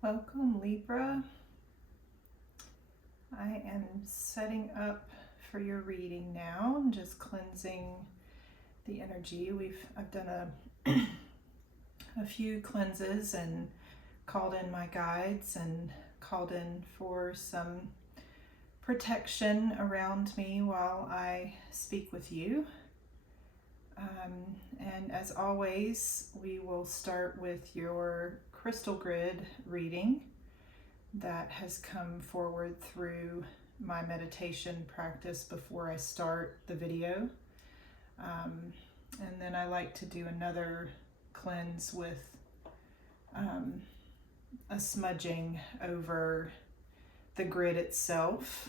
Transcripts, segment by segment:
Welcome, Libra. I am setting up for your reading now. I'm just cleansing the energy. I've done a few cleanses and called in my guides and called in for some protection around me while I speak with you. And as always, we will start with your crystal grid reading that has come forward through my meditation practice before I start the video. And then I like to do another cleanse with a smudging over the grid itself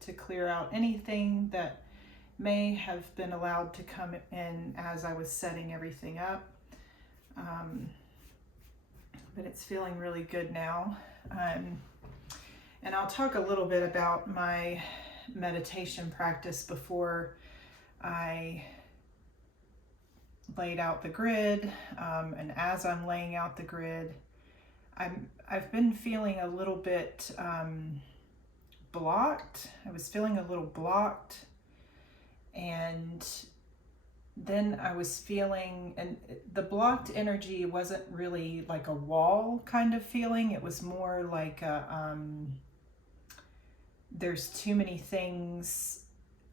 to clear out anything that may have been allowed to come in as I was setting everything up. But it's feeling really good now. And I'll talk a little bit about my meditation practice before I laid out the grid. And as I'm laying out the grid, I've been feeling a little bit blocked. I was feeling a little blocked, and then I was feeling, and the blocked energy wasn't really like a wall kind of feeling. It was more like there's too many things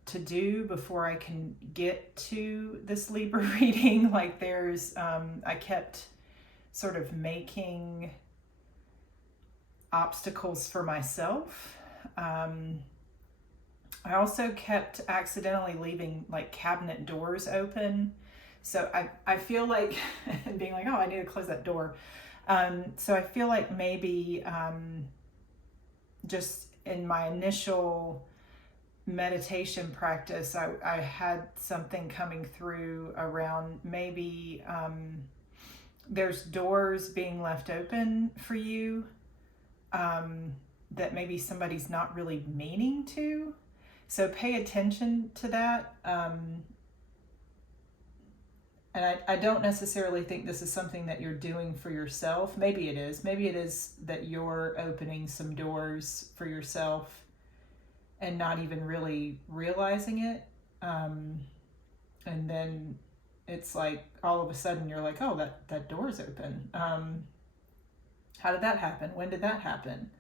to do before I can get to this Libra reading. Like I kept sort of making obstacles for myself. I also kept accidentally leaving like cabinet doors open. So I feel like, and being like, oh, I need to close that door. So I feel like maybe just in my initial meditation practice, I had something coming through around maybe there's doors being left open for you that maybe somebody's not really meaning to. So pay attention to that. And I don't necessarily think this is something that you're doing for yourself. Maybe it is. Maybe it is that you're opening some doors for yourself and not even really realizing it. And then it's like all of a sudden you're like, oh, that door's open. How did that happen? When did that happen?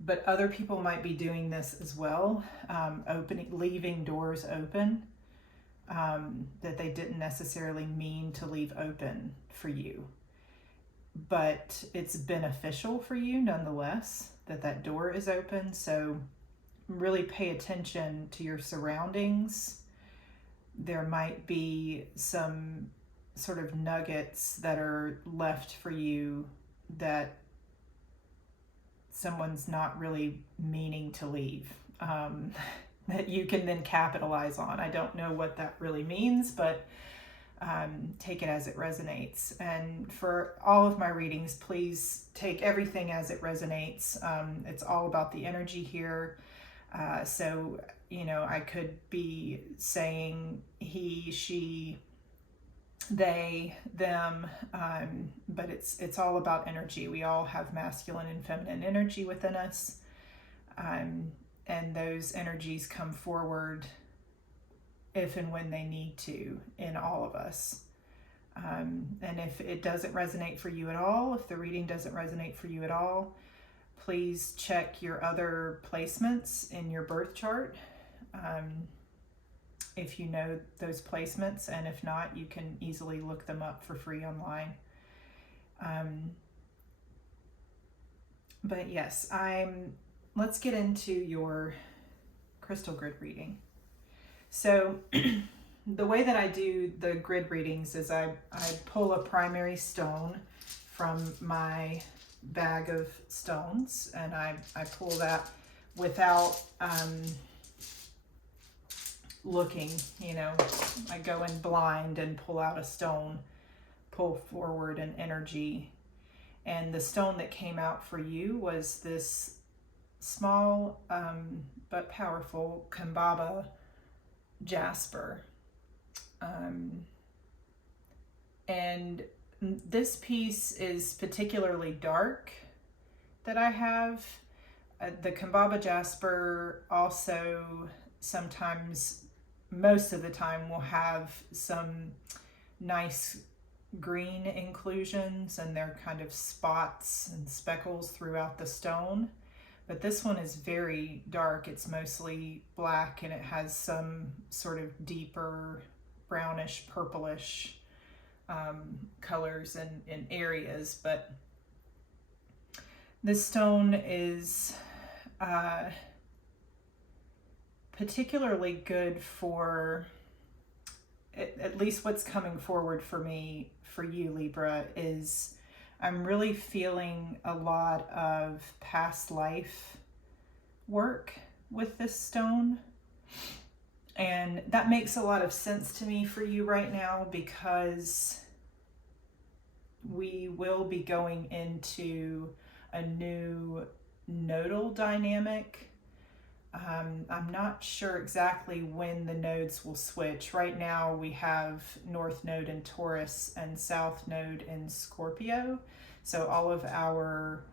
But other people might be doing this as well, leaving doors open that they didn't necessarily mean to leave open for you. But it's beneficial for you nonetheless that door is open. So really pay attention to your surroundings. There might be some sort of nuggets that are left for you that someone's not really meaning to leave, that you can then capitalize on. I don't know what that really means, but take it as it resonates. And for all of my readings, please take everything as it resonates. It's all about the energy here. So, I could be saying he, she, they, them, but it's all about energy. We all have masculine and feminine energy within us, and those energies come forward if and when they need to in all of us. And if it doesn't resonate for you at all, if the reading doesn't resonate for you at all, please check your other placements in your birth chart. If you know those placements, and if not, you can easily look them up for free online. But yes, let's get into your crystal grid reading. So the way that I do the grid readings is I pull a primary stone from my bag of stones, and I pull that without looking. I go in blind and pull out a stone, pull forward an energy. And the stone that came out for you was this small but powerful Kambaba jasper. And This piece is particularly dark that I have. The Kambaba jasper also sometimes, most of the time, will have some nice green inclusions, and they're kind of spots and speckles throughout the stone. But this one is very dark. It's mostly black, and it has some sort of deeper brownish, purplish colors in areas. But this stone is particularly good for, at least what's coming forward for me, for you, Libra, is I'm really feeling a lot of past life work with this stone. And that makes a lot of sense to me for you right now, because we will be going into a new nodal dynamic. I'm not sure exactly when the nodes will switch. Right now we have North Node in Taurus and South Node in Scorpio. So all of our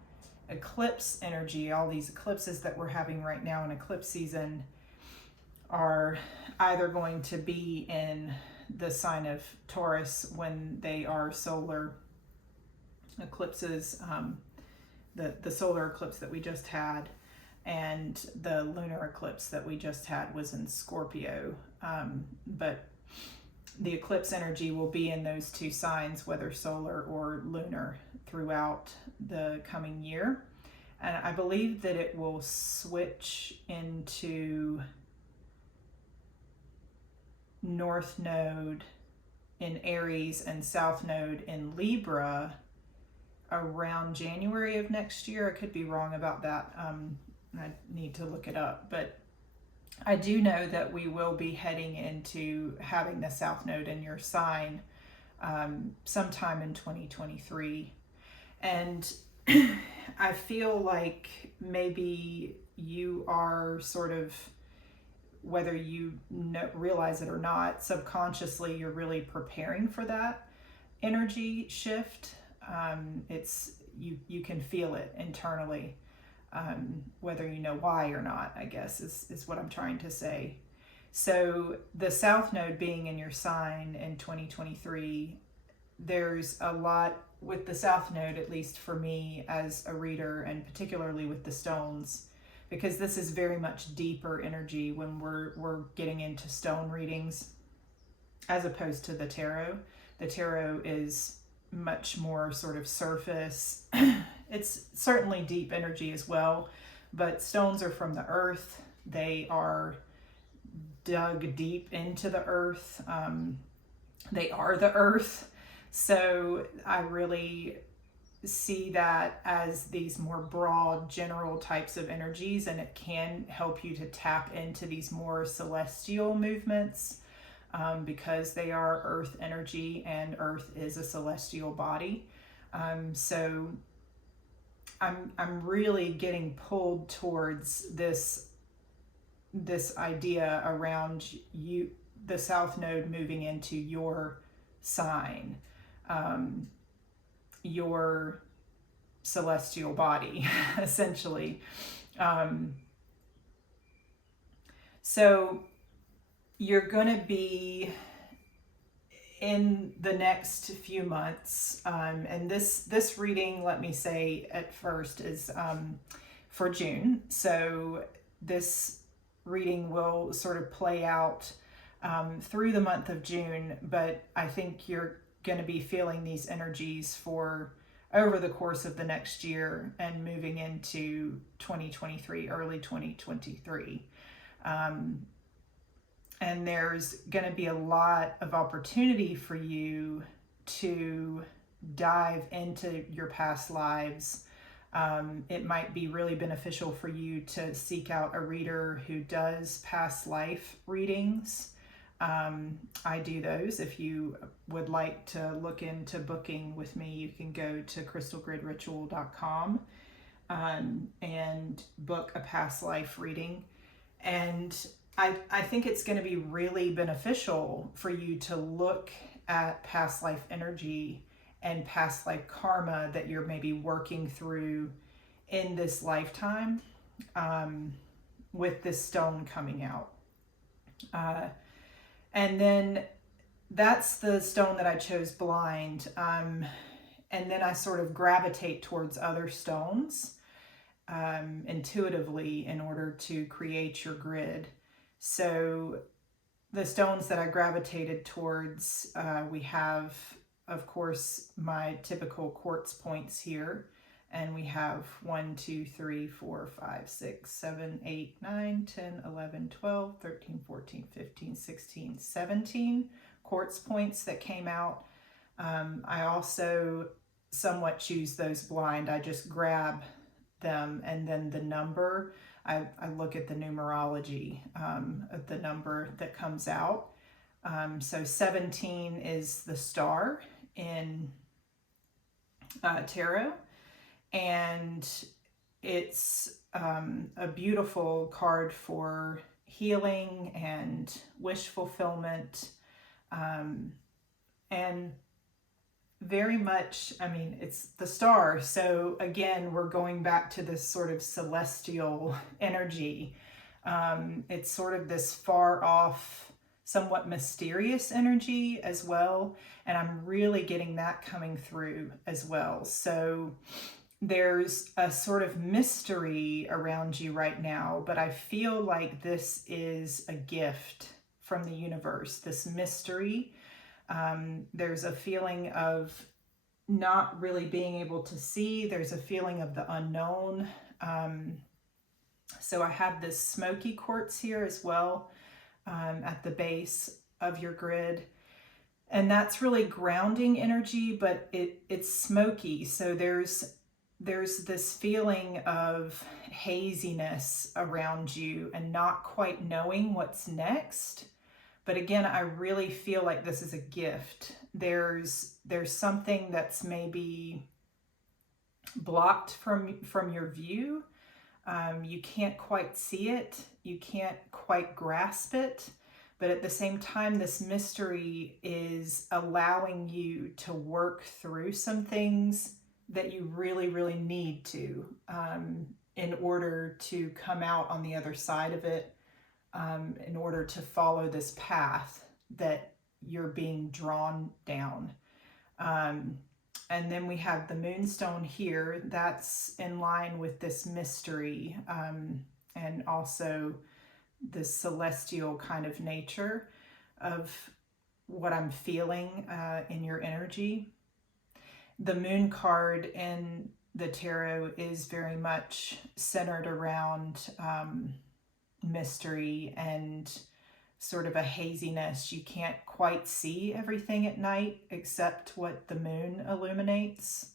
eclipse energy, all these eclipses that we're having right now in eclipse season, are either going to be in the sign of Taurus when they are solar eclipses, the solar eclipse that we just had, and the lunar eclipse that we just had was in Scorpio. But the eclipse energy will be in those two signs, whether solar or lunar, throughout the coming year. And I believe that it will switch into North Node in Aries and South Node in Libra around January of next year. I could be wrong about that. I need to look it up, but I do know that we will be heading into having the South Node in your sign sometime in 2023. And I feel like maybe you are sort of, whether you realize it or not, subconsciously you're really preparing for that energy shift. It's you can feel it internally, whether you know why or not, I guess is what I'm trying to say. So the South Node being in your sign in 2023, there's a lot with the South Node, at least for me as a reader, and particularly with the stones, because this is very much deeper energy when we're getting into stone readings, as opposed to the tarot. The tarot is much more sort of surface. It's certainly deep energy as well, but stones are from the earth. They are dug deep into the earth. They are the earth. So I really see that as these more broad, general types of energies, and it can help you to tap into these more celestial movements, because they are earth energy, and earth is a celestial body. So I'm really getting pulled towards this idea around you, the South Node moving into your sign, your celestial body, essentially. So you're going to be in the next few months, and this reading, let me say at first, is for June. So this reading will sort of play out through the month of June, but I think you're going to be feeling these energies for over the course of the next year and moving into 2023, early 2023. And there's going to be a lot of opportunity for you to dive into your past lives. It might be really beneficial for you to seek out a reader who does past life readings. I do those. If you would like to look into booking with me, you can go to crystalgridritual.com and book a past life reading. And I think it's going to be really beneficial for you to look at past life energy and past life karma that you're maybe working through in this lifetime, with this stone coming out. And then that's the stone that I chose, blind. And then I sort of gravitate towards other stones intuitively in order to create your grid. So the stones that I gravitated towards, we have, of course, my typical quartz points here. And we have 1, 2, 3, 4, 5, 6, 7, 8, 9, 10, 11, 12, 13, 14, 15, 16, 17 quartz points that came out. I also somewhat choose those blind. I just grab them, and then the number, I look at the numerology of the number that comes out. So 17 is the star in tarot, and it's a beautiful card for healing and wish fulfillment, and very much, I mean, it's the star. So again, we're going back to this sort of celestial energy. It's sort of this far off, somewhat mysterious energy as well. And I'm really getting that coming through as well. So there's a sort of mystery around you right now, but I feel like this is a gift from the universe, this mystery. There's a feeling of not really being able to see. There's a feeling of the unknown. So I have this smoky quartz here as well, at the base of your grid. And that's really grounding energy, but it's smoky. So there's this feeling of haziness around you and not quite knowing what's next. But again, I really feel like this is a gift. There's something that's maybe blocked from your view. You can't quite see it. You can't quite grasp it. But at the same time, this mystery is allowing you to work through some things that you really, really need to, in order to come out on the other side of it. In order to follow this path that you're being drawn down. And then we have the moonstone here. That's in line with this mystery, and also the celestial kind of nature of what I'm feeling in your energy. The moon card in the tarot is very much centered around mystery and sort of a haziness. You can't quite see everything at night except what the moon illuminates,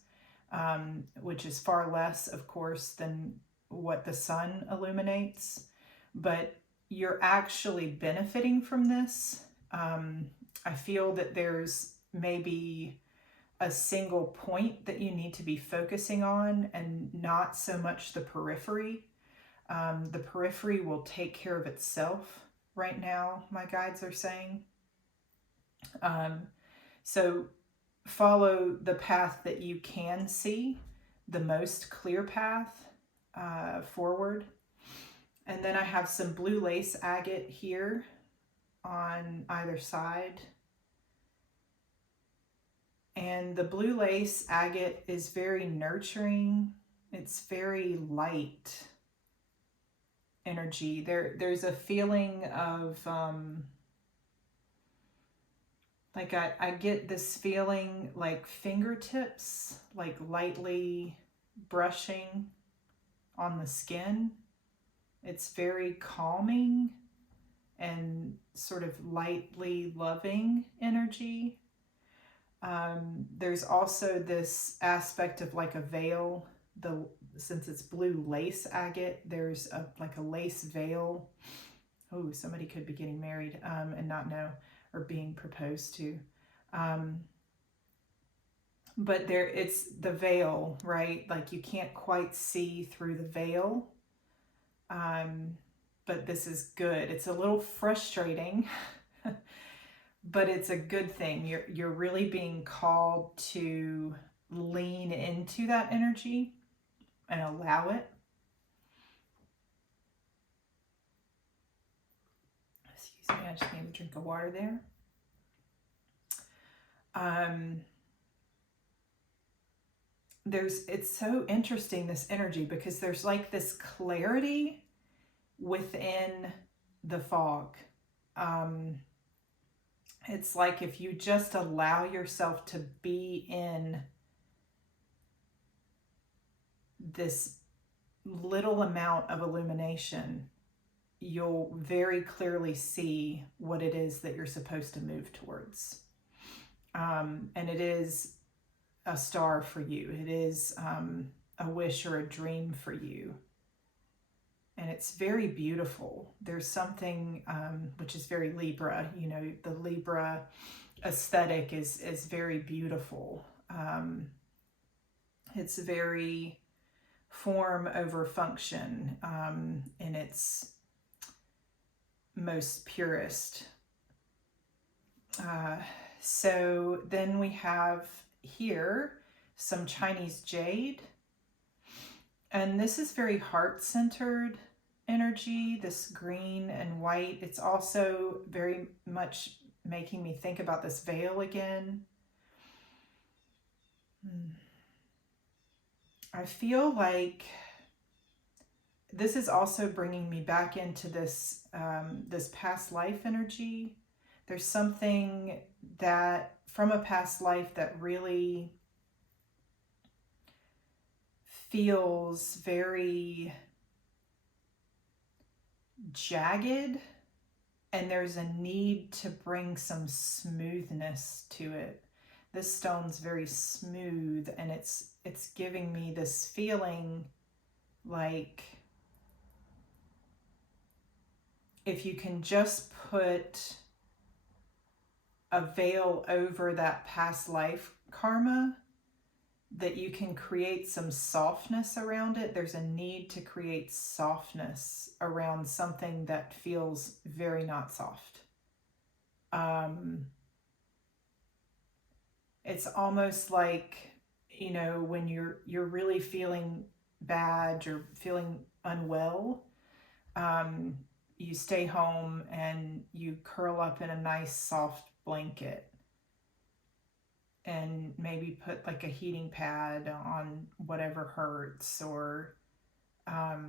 which is far less, of course, than what the sun illuminates. But you're actually benefiting from this. I feel that there's maybe a single point that you need to be focusing on, and not so much the periphery. The periphery will take care of itself right now, my guides are saying. So follow the path that you can see, the most clear path forward. And then I have some blue lace agate here on either side. And the blue lace agate is very nurturing. It's very light energy. There's a feeling of like I get this feeling like fingertips, like lightly brushing on the skin. It's very calming and sort of lightly loving energy. There's also this aspect of like a veil. Since it's blue lace agate, there's like a lace veil. Oh, somebody could be getting married and not know, or being proposed to. But it's the veil, right? Like you can't quite see through the veil. But this is good. It's a little frustrating but it's a good thing. You're really being called to lean into that energy and allow it. Excuse me, I just need a drink of water there. It's so interesting, this energy, because there's like this clarity within the fog. It's like if you just allow yourself to be in this little amount of illumination, you'll very clearly see what it is that you're supposed to move towards. And it is a star for you. It is a wish or a dream for you. And it's very beautiful. There's something which is very Libra. You know, the Libra aesthetic is very beautiful. It's very form over function in its most purest. So then we have here some Chinese jade. And this is very heart-centered energy, this green and white. It's also very much making me think about this veil again. I feel like this is also bringing me back into this this past life energy. There's something that from a past life that really feels very jagged, and there's a need to bring some smoothness to it. This stone's very smooth, and it's giving me this feeling like if you can just put a veil over that past life karma, that you can create some softness around it. There's a need to create softness around something that feels very not soft. It's almost like, you know, when you're really feeling bad, you're feeling unwell, you stay home and you curl up in a nice soft blanket and maybe put like a heating pad on whatever hurts, or have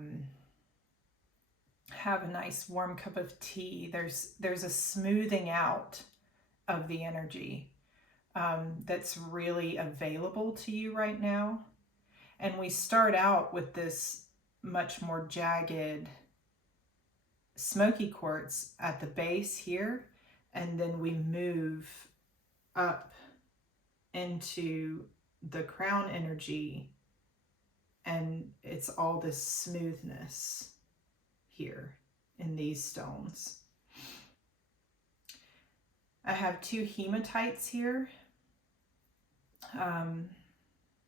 a nice warm cup of tea. There's a smoothing out of the energy that's really available to you right now. And we start out with this much more jagged smoky quartz at the base here, and then we move up into the crown energy, and it's all this smoothness here in these stones. I have 2 hematites here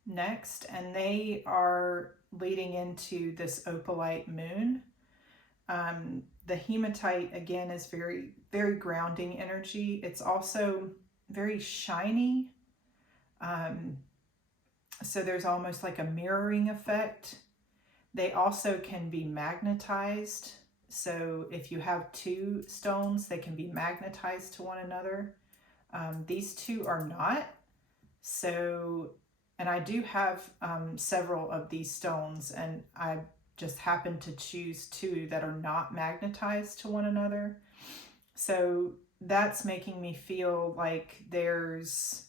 next, and they are leading into this opalite moon. The hematite, again, is very, very grounding energy. It's also very shiny. So there's almost like a mirroring effect. They also can be magnetized. So if you have 2 stones, they can be magnetized to one another. These 2 are not. So, and I do have several of these stones, and I just happen to choose 2 that are not magnetized to one another. So that's making me feel like there's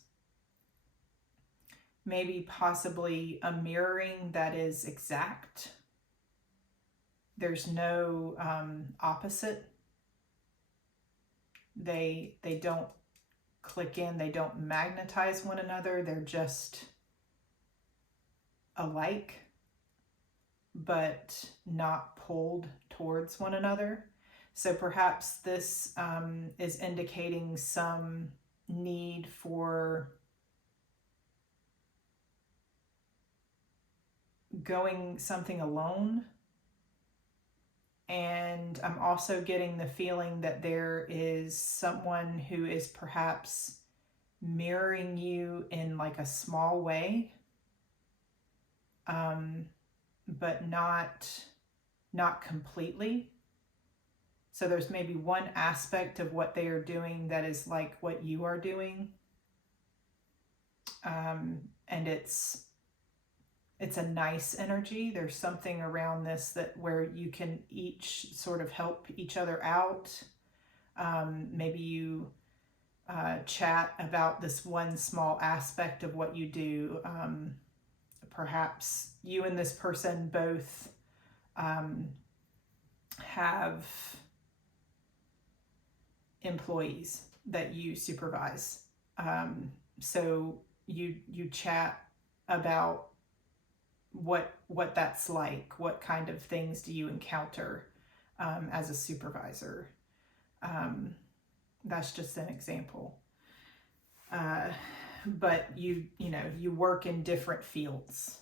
maybe possibly a mirroring that is exact. There's no opposite. They don't click in, they don't magnetize one another. They're just alike, but not pulled towards one another. So perhaps this is indicating some need for going something alone, And I'm also getting the feeling that there is someone who is perhaps mirroring you in like a small way, but not completely. So there's maybe one aspect of what they are doing that is like what you are doing, and it's a nice energy. There's something around this that where you can each sort of help each other out. Maybe you chat about this one small aspect of what you do. Perhaps you and this person both have employees that you supervise. So you chat about what that's like. What kind of things do you encounter as a supervisor? That's just an example. But you work in different fields.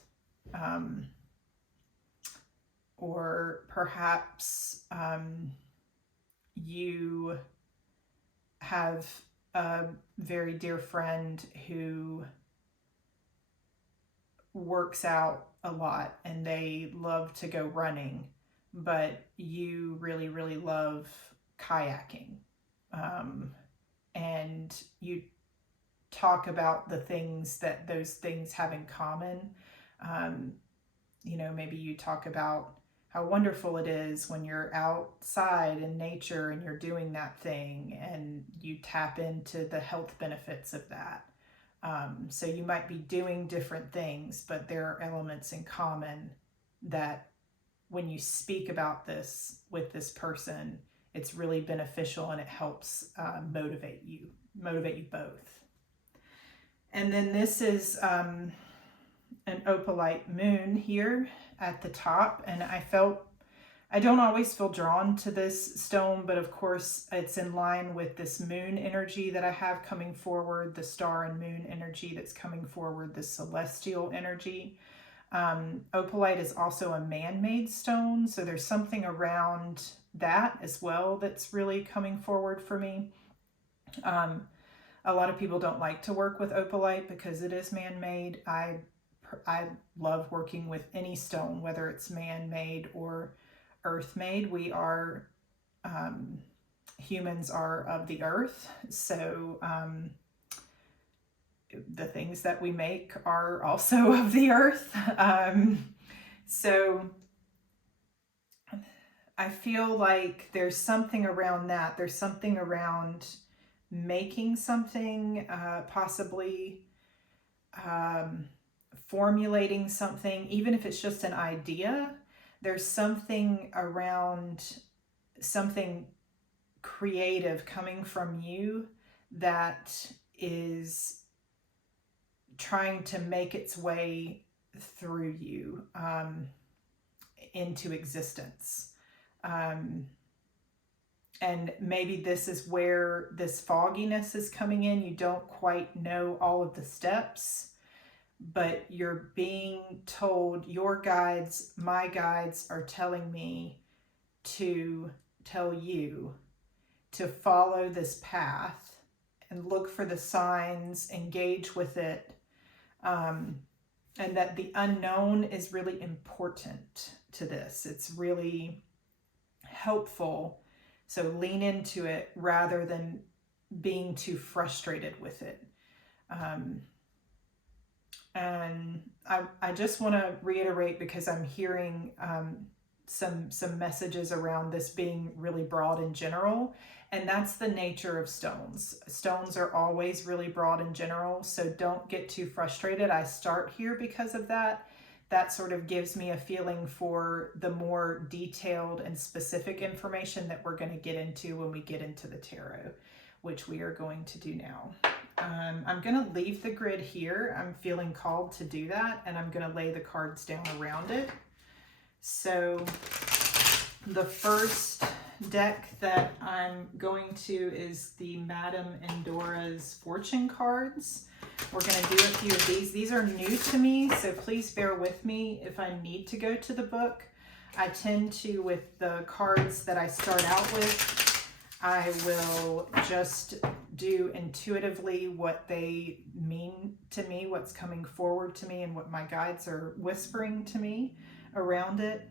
Or perhaps you have a very dear friend who works out a lot and they love to go running, but you really, really love kayaking. And you talk about the things that those things have in common. Maybe you talk about how wonderful it is when you're outside in nature and you're doing that thing, and you tap into the health benefits of that. So you might be doing different things, but there are elements in common that when you speak about this with this person, it's really beneficial and it helps motivate you both. And then this is an opalite moon here at the top, and I don't always feel drawn to this stone, but of course it's in line with this moon energy that I have coming forward, the star and moon energy that's coming forward, the celestial energy. Opalite is also a man-made stone, so there's something around that as well that's really coming forward for me. A lot of people don't like to work with opalite because it is man-made. I love working with any stone, whether it's man-made or earth-made. We are, humans are of the earth, so the things that we make are also of the earth. So I feel like there's something around that. There's something around making something, possibly formulating something, even if it's just an idea. There's something around something creative coming from you that is trying to make its way through you into existence. And maybe this is where this fogginess is coming in. You don't quite know all of the steps, but you're being told, your guides, my guides are telling me to tell you to follow this path and look for the signs, engage with it, and that the unknown is really important to this. It's really helpful. So lean into it rather than being too frustrated with it. And I just want to reiterate, because I'm hearing some messages around this being really broad in general, and that's the nature of stones. Stones are always really broad in general, so don't get too frustrated. I start here because of that. That sort of gives me a feeling for the more detailed and specific information that we're going to get into when we get into the tarot, which we are going to do now. I'm going to leave the grid here. I'm feeling called to do that, and I'm going to lay the cards down around it. So the first deck that I'm going to is the Madame Endora's Fortune cards. We're going to do a few of these. These are new to me, so please bear with me if I need to go to the book. I tend to, with the cards that I start out with, I will just do intuitively what they mean to me, what's coming forward to me, and what my guides are whispering to me around it,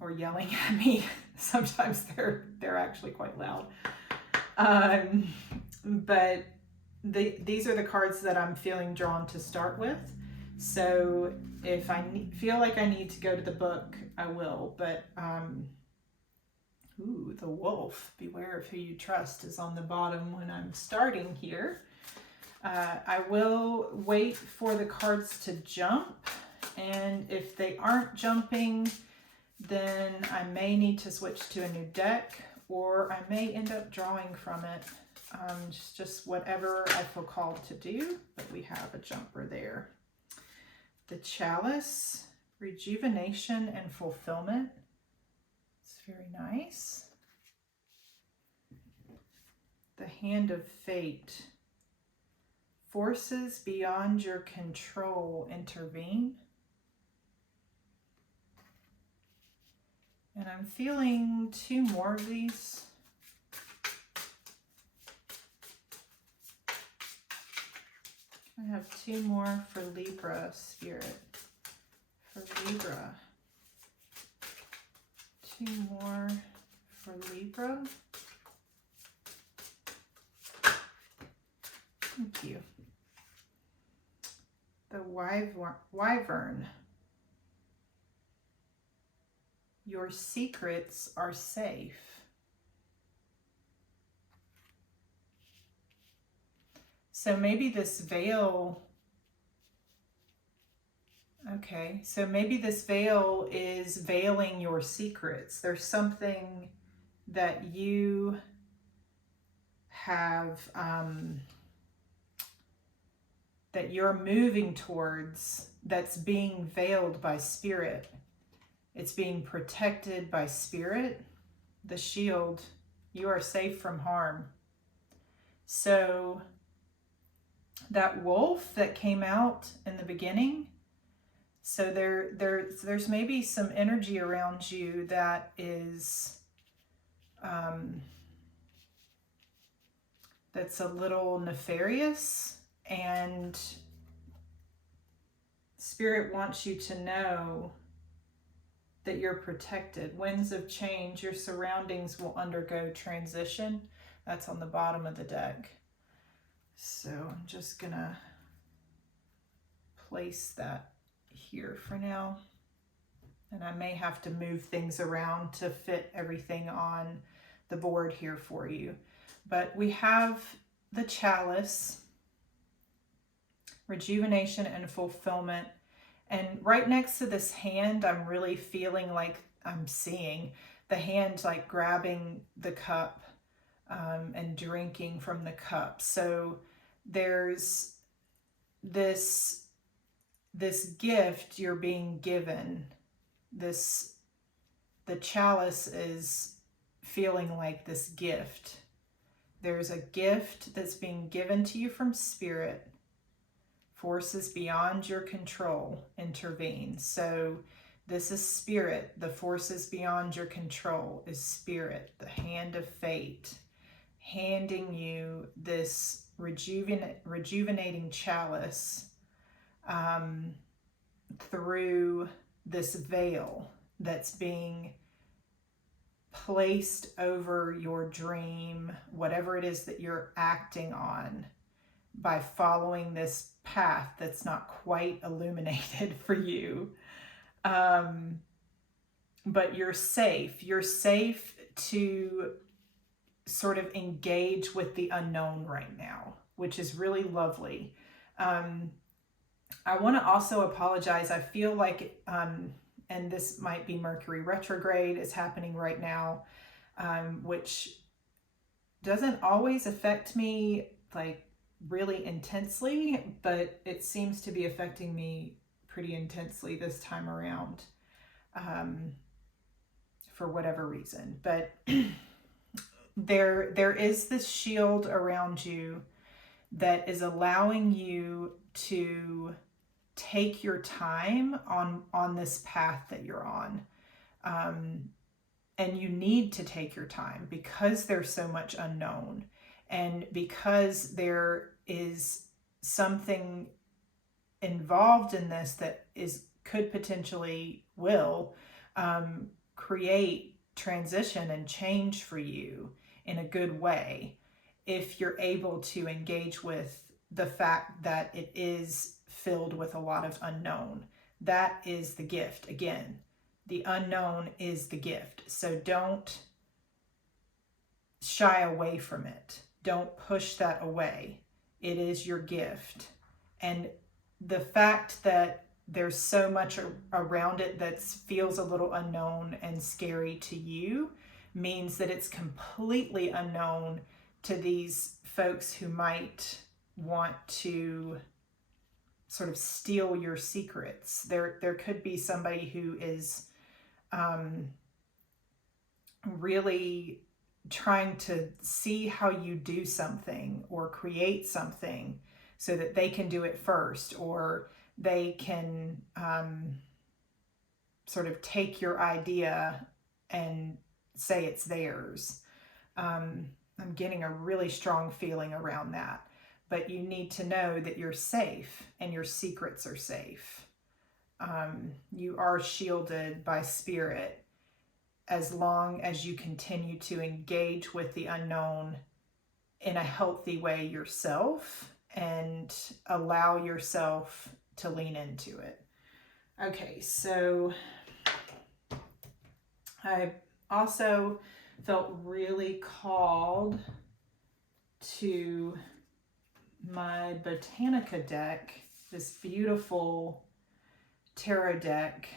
or yelling at me. Sometimes they're actually quite loud. But these are the cards that I'm feeling drawn to start with. So if I feel like I need to go to the book, I will. But ooh, the wolf, beware of who you trust, is on the bottom when I'm starting here. I will wait for the cards to jump, and if they aren't jumping, then I may need to switch to a new deck, or I may end up drawing from it. Just whatever I feel called to do, but we have a jumper there. The chalice, rejuvenation and fulfillment. It's very nice. The hand of fate. Forces beyond your control intervene. And I'm feeling two more of these. I have two more for Libra spirit. For Libra. Two more for Libra. Thank you. The wyvern. Your secrets are safe. So maybe this veil, okay, so maybe this veil is veiling your secrets. There's something that you have, that you're moving towards, that's being veiled by spirit. It's being protected by spirit. The shield, you are safe from harm. So that wolf that came out in the beginning, so there's maybe some energy around you that is that's a little nefarious, and spirit wants you to know that you're protected. Winds of change, your surroundings will undergo transition. That's on the bottom of the deck. So I'm just gonna place that here for now. And I may have to move things around to fit everything on the board here for you. But we have the chalice, rejuvenation and fulfillment. And right next to this hand, I'm really feeling like I'm seeing the hand like grabbing the cup and drinking from the cup. So there's this gift you're being given. The chalice is feeling like this gift. There's a gift that's being given to you from spirit. Forces beyond your control intervene. So this is spirit. The forces beyond your control is spirit, the hand of fate, handing you this rejuvenating chalice through this veil that's being placed over your dream, whatever it is that you're acting on, by following this path that's not quite illuminated for you. But you're safe. You're safe to sort of engage with the unknown right now, which is really lovely. I want to also apologize. I feel like, and this might be Mercury retrograde is happening right now, which doesn't always affect me like really intensely, but it seems to be affecting me pretty intensely this time around, for whatever reason. But there is this shield around you that is allowing you to take your time on this path that you're on. And you need to take your time because there's so much unknown, and because there is something involved in this that could potentially will create transition and change for you in a good way, if you're able to engage with the fact that it is filled with a lot of unknown. That is the gift. Again, the unknown is the gift. So don't shy away from it. Don't push that away. It is your gift. And the fact that there's so much around it that feels a little unknown and scary to you means that it's completely unknown to these folks who might want to sort of steal your secrets. There could be somebody who is really trying to see how you do something or create something so that they can do it first, or they can sort of take your idea and say it's theirs. I'm getting a really strong feeling around that. But you need to know that you're safe and your secrets are safe. You are shielded by spirit as long as you continue to engage with the unknown in a healthy way yourself and allow yourself to lean into it. Okay, so I also felt really called to my Botanica deck, this beautiful tarot deck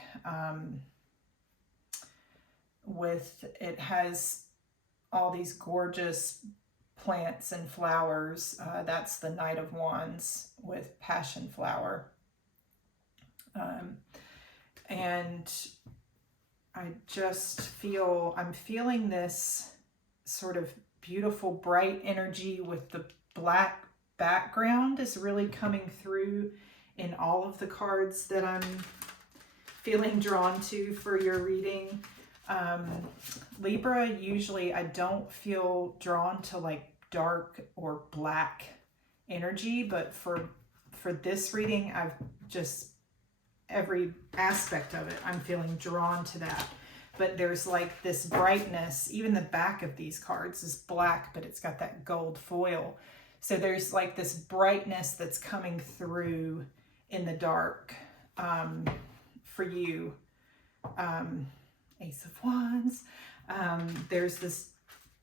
it has all these gorgeous plants and flowers. That's the Knight of Wands with passion flower. And I just I'm feeling this sort of beautiful bright energy with the black background is really coming through in all of the cards that I'm feeling drawn to for your reading. Libra, usually I don't feel drawn to like dark or black energy, but for this reading, I've just, every aspect of it, I'm feeling drawn to that. But there's like this brightness, even the back of these cards is black, but it's got that gold foil. So there's like this brightness that's coming through in the dark for you. Ace of Wands. There's this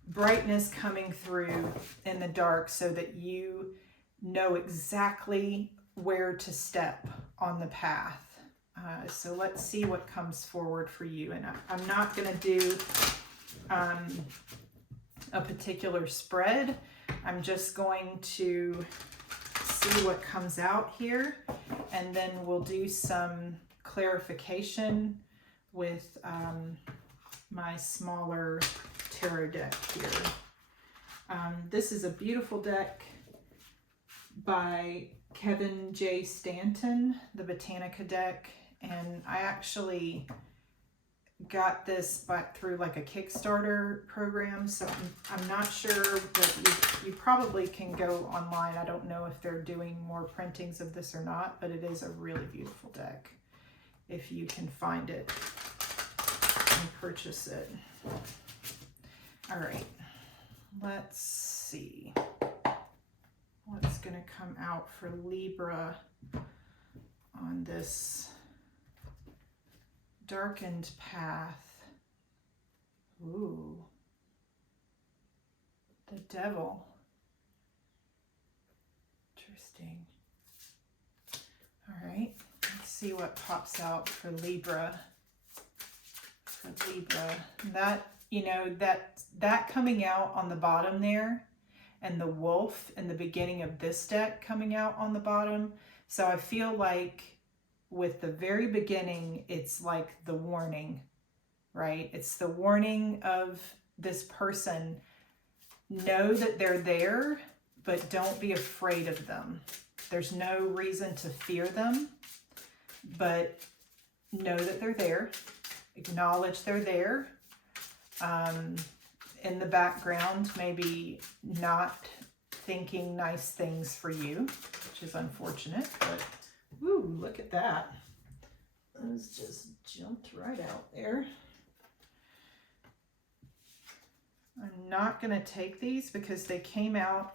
brightness coming through in the dark so that you know exactly where to step on the path. So let's see what comes forward for you. And I'm not going to do a particular spread. I'm just going to see what comes out here, and then we'll do some clarification with my smaller tarot deck here. This is a beautiful deck by Kevin J. Stanton, the Botanica deck, and I actually got this through like a Kickstarter program, so I'm not sure, but you probably can go online. I don't know if they're doing more printings of this or not, but it is a really beautiful deck if you can find it and purchase it. All right, let's see what's going to come out for Libra on this darkened path. Ooh, the Devil. Interesting. All right, let's see what pops out for Libra. That, you know, that coming out on the bottom there, and the wolf in the beginning of this deck coming out on the bottom. So I feel like with the very beginning, it's like the warning, right? It's the warning of this person. Know that they're there, but don't be afraid of them. There's no reason to fear them, but know that they're there. Acknowledge they're there. In the background, maybe not thinking nice things for you, which is unfortunate, but woo, look at that. Those just jumped right out there. I'm not going to take these because they came out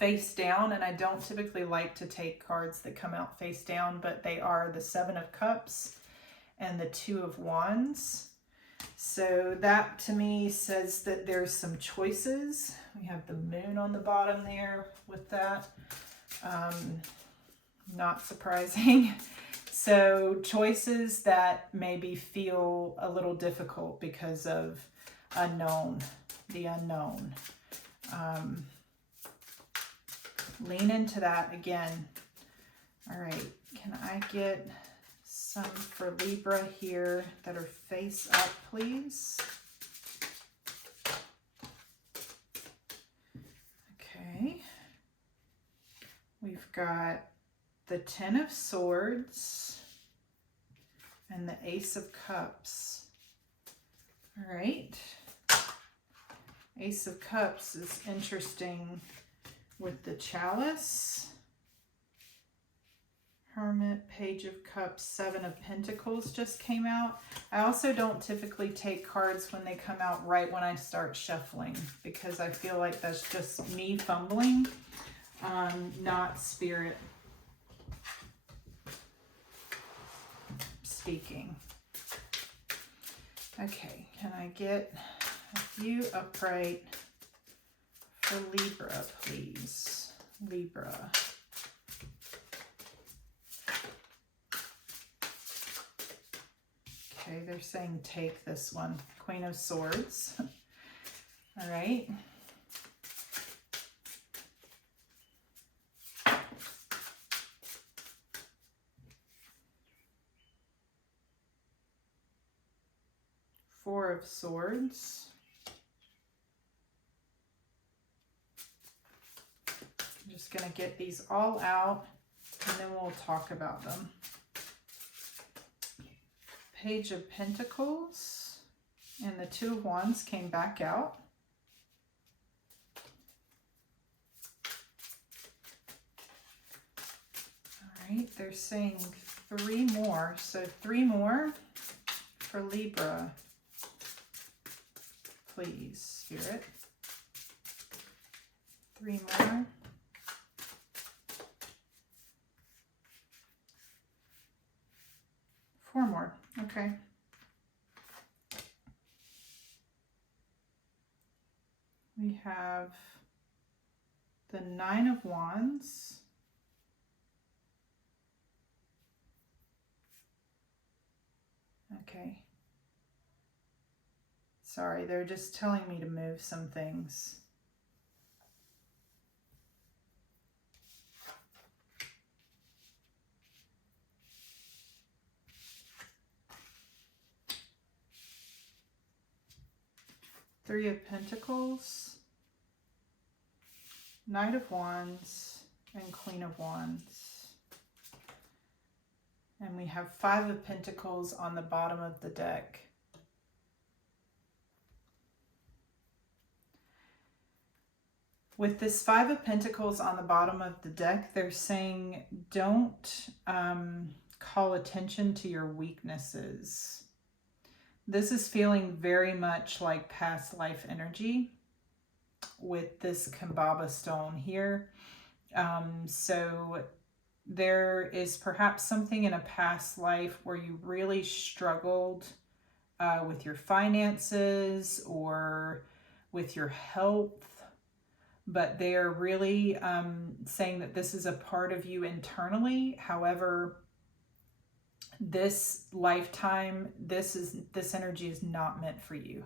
face down, and I don't typically like to take cards that come out face down, but they are the Seven of Cups and the Two of Wands. So that to me says that there's some choices. We have the moon on the bottom there with that. Not surprising. So choices that maybe feel a little difficult because of unknown, the unknown. Lean into that again. All right, can I get some for Libra here that are face up, please? Okay. We've got the Ten of Swords and the Ace of Cups. All right. Ace of Cups is interesting with the Chalice. Hermit, Page of Cups, Seven of Pentacles just came out. I also don't typically take cards when they come out right when I start shuffling because I feel like that's just me fumbling, not spirit speaking. Okay, can I get a few upright for Libra, please? Libra. Okay, they're saying take this one. Queen of Swords. All right. Four of Swords. I'm just going to get these all out and then we'll talk about them. Page of Pentacles and the Two of Wands came back out. All right, they're saying three more. So three more for Libra, please, Spirit. Three more. Four more. Okay. We have the Nine of Wands. Okay. Sorry, they're just telling me to move some things. Three of Pentacles, Knight of Wands, and Queen of Wands. And we have Five of Pentacles on the bottom of the deck. With this Five of Pentacles on the bottom of the deck, they're saying don't call attention to your weaknesses. This is feeling very much like past life energy with this Kambaba stone here. So there is perhaps something in a past life where you really struggled with your finances or with your health, but they are really saying that this is a part of you internally. However, this lifetime, this energy is not meant for you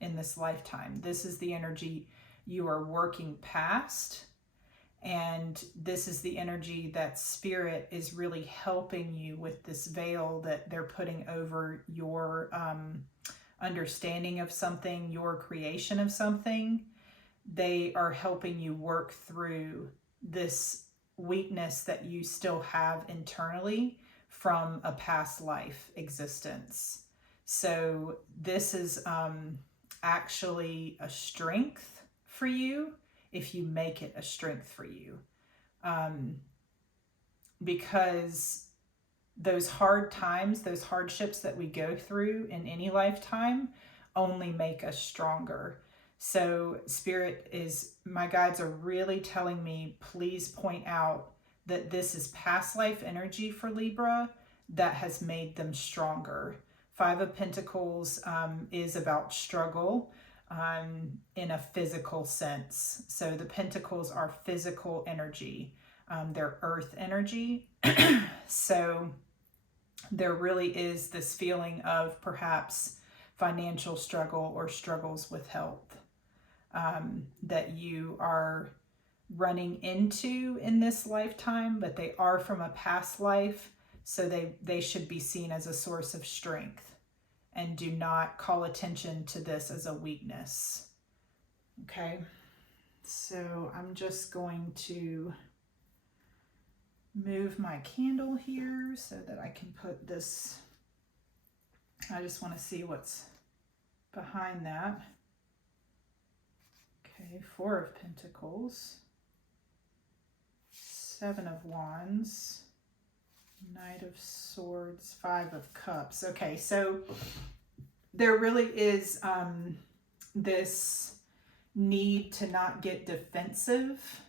in this lifetime. This is the energy you are working past, and this is the energy that Spirit is really helping you with, this veil that they're putting over your understanding of something, your creation of something. They are helping you work through this weakness that you still have internally from a past life existence. So this is actually a strength for you if you make it a strength for you. Because those hard times, those hardships that we go through in any lifetime only make us stronger. So my guides are really telling me, please point out that this is past life energy for Libra that has made them stronger. Five of Pentacles is about struggle in a physical sense. So the Pentacles are physical energy. They're earth energy. So there really is this feeling of perhaps financial struggle or struggles with health that you are running into in this lifetime, but they are from a past life, so they should be seen as a source of strength, and do not call attention to this as a weakness. Okay, so I'm just going to move my candle here so that I can put this. I just want to see what's behind that. Okay, Four of Pentacles, Seven of Wands, Knight of Swords, Five of Cups. Okay, so there really is this need to not get defensive,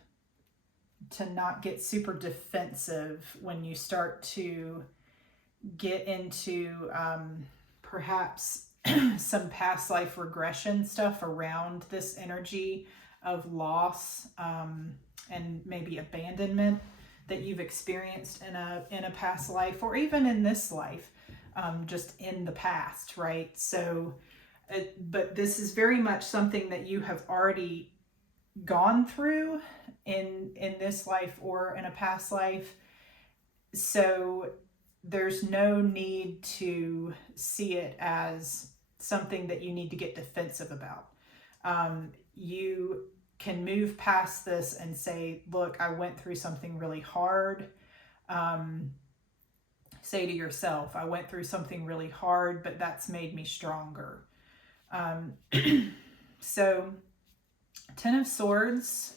to not get super defensive when you start to get into perhaps some past life regression stuff around this energy of loss and maybe abandonment that you've experienced in a past life, or even in this life, just in the past, right? So, but this is very much something that you have already gone through in this life or in a past life. So there's no need to see it as something that you need to get defensive about. You can move past this and say, look, I went through something really hard. Say to yourself, I went through something really hard, but that's made me stronger. So Ten of Swords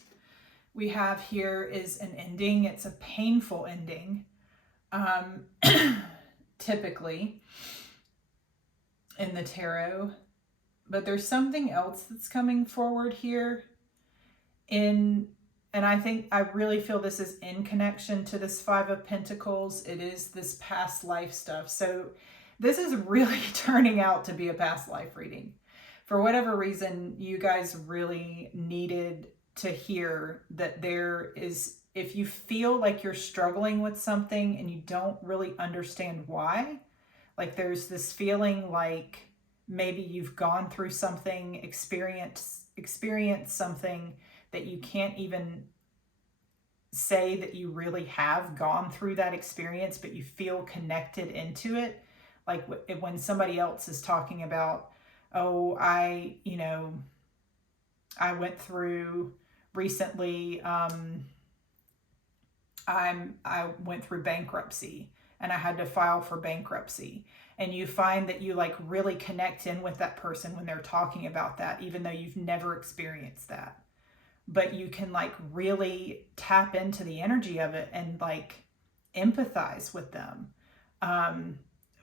we have here is an ending. It's a painful ending, typically in the tarot. But there's something else that's coming forward here and I really feel this is in connection to this Five of Pentacles. It is this past life stuff. So this is really turning out to be a past life reading. For whatever reason, you guys really needed to hear that there is, if you feel like you're struggling with something and you don't really understand why, like there's this feeling like maybe you've gone through something, experienced something that you can't even say that you really have gone through that experience, but you feel connected into it. Like when somebody else is talking about, oh, I went through recently, I went through bankruptcy and I had to file for bankruptcy. And you find that you like really connect in with that person when they're talking about that, even though you've never experienced that. But you can like really tap into the energy of it and like empathize with them,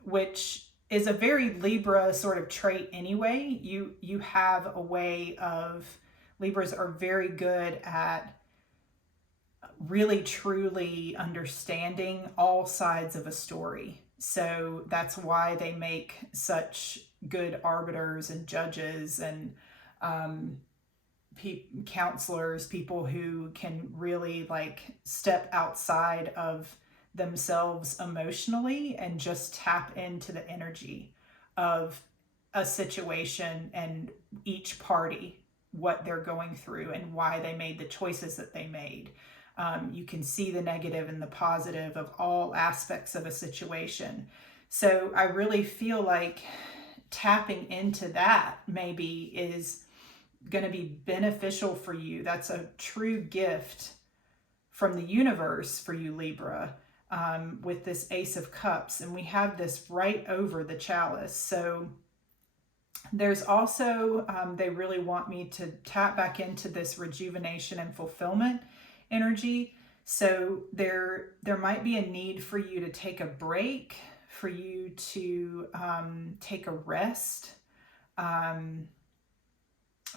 which is a very Libra sort of trait anyway. You have a way of, Libras are very good at really truly understanding all sides of a story. So that's why they make such good arbiters and judges and counselors, people who can really like step outside of themselves emotionally and just tap into the energy of a situation and each party, what they're going through and why they made the choices that they made. You can see the negative and the positive of all aspects of a situation. So I really feel like tapping into that maybe is going to be beneficial for you. That's a true gift from the universe for you, Libra. with this Ace of Cups, and we have this right over the chalice. So there's also, they really want me to tap back into this rejuvenation and fulfillment energy. So there might be a need for you to take a break, for you to take a rest,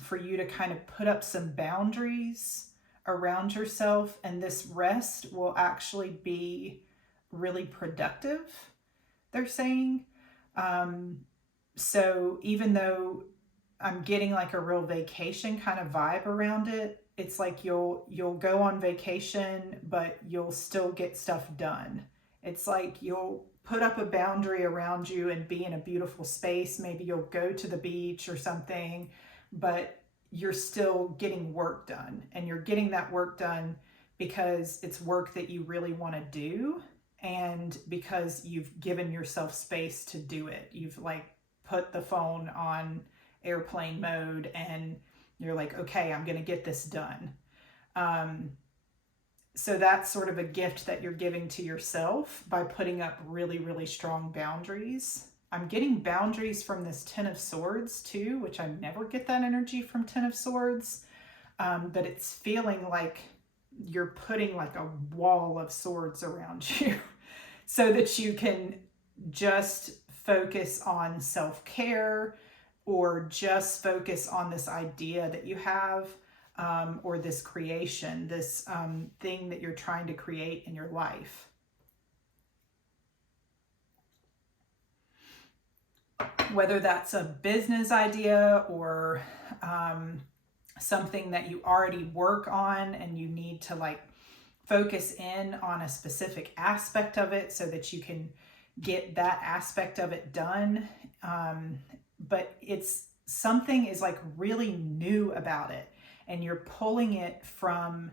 for you to kind of put up some boundaries around yourself. And this rest will actually be really productive, they're saying. So even though I'm getting like a real vacation kind of vibe around it, it's like you'll go on vacation, but you'll still get stuff done. It's like you'll put up a boundary around you and be in a beautiful space. Maybe you'll go to the beach or something, but you're still getting work done, and you're getting that work done because it's work that you really want to do, and because you've given yourself space to do it. You've like put the phone on airplane mode and you're like, okay, I'm going to get this done. So that's sort of a gift that you're giving to yourself by putting up really, really strong boundaries. I'm getting boundaries from this Ten of Swords too, which I never get that energy from Ten of Swords. But it's feeling like you're putting like a wall of swords around you so that you can just focus on self-care, or just focus on this idea that you have, or this creation, this thing that you're trying to create in your life. Whether that's a business idea or something that you already work on and you need to like focus in on a specific aspect of it so that you can get that aspect of it done. But it's something is like really new about it, and you're pulling it from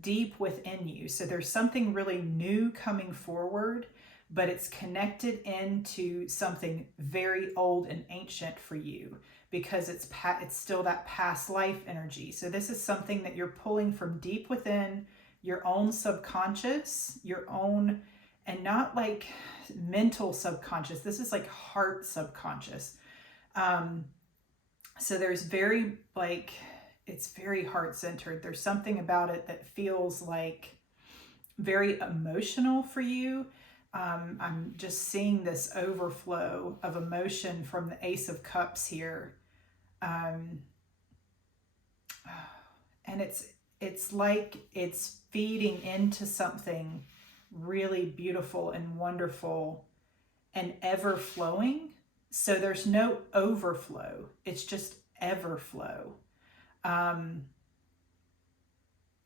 deep within you. So there's something really new coming forward, but it's connected into something very old and ancient for you, because it's still that past life energy. So this is something that you're pulling from deep within your own subconscious, your own, and not like mental subconscious. This is like heart subconscious. So there's very like, it's very heart centered. There's something about it that feels like very emotional for you. I'm just seeing this overflow of emotion from the Ace of Cups here. And it's like it's feeding into something really beautiful and wonderful and ever flowing. So there's no overflow. It's just ever flow.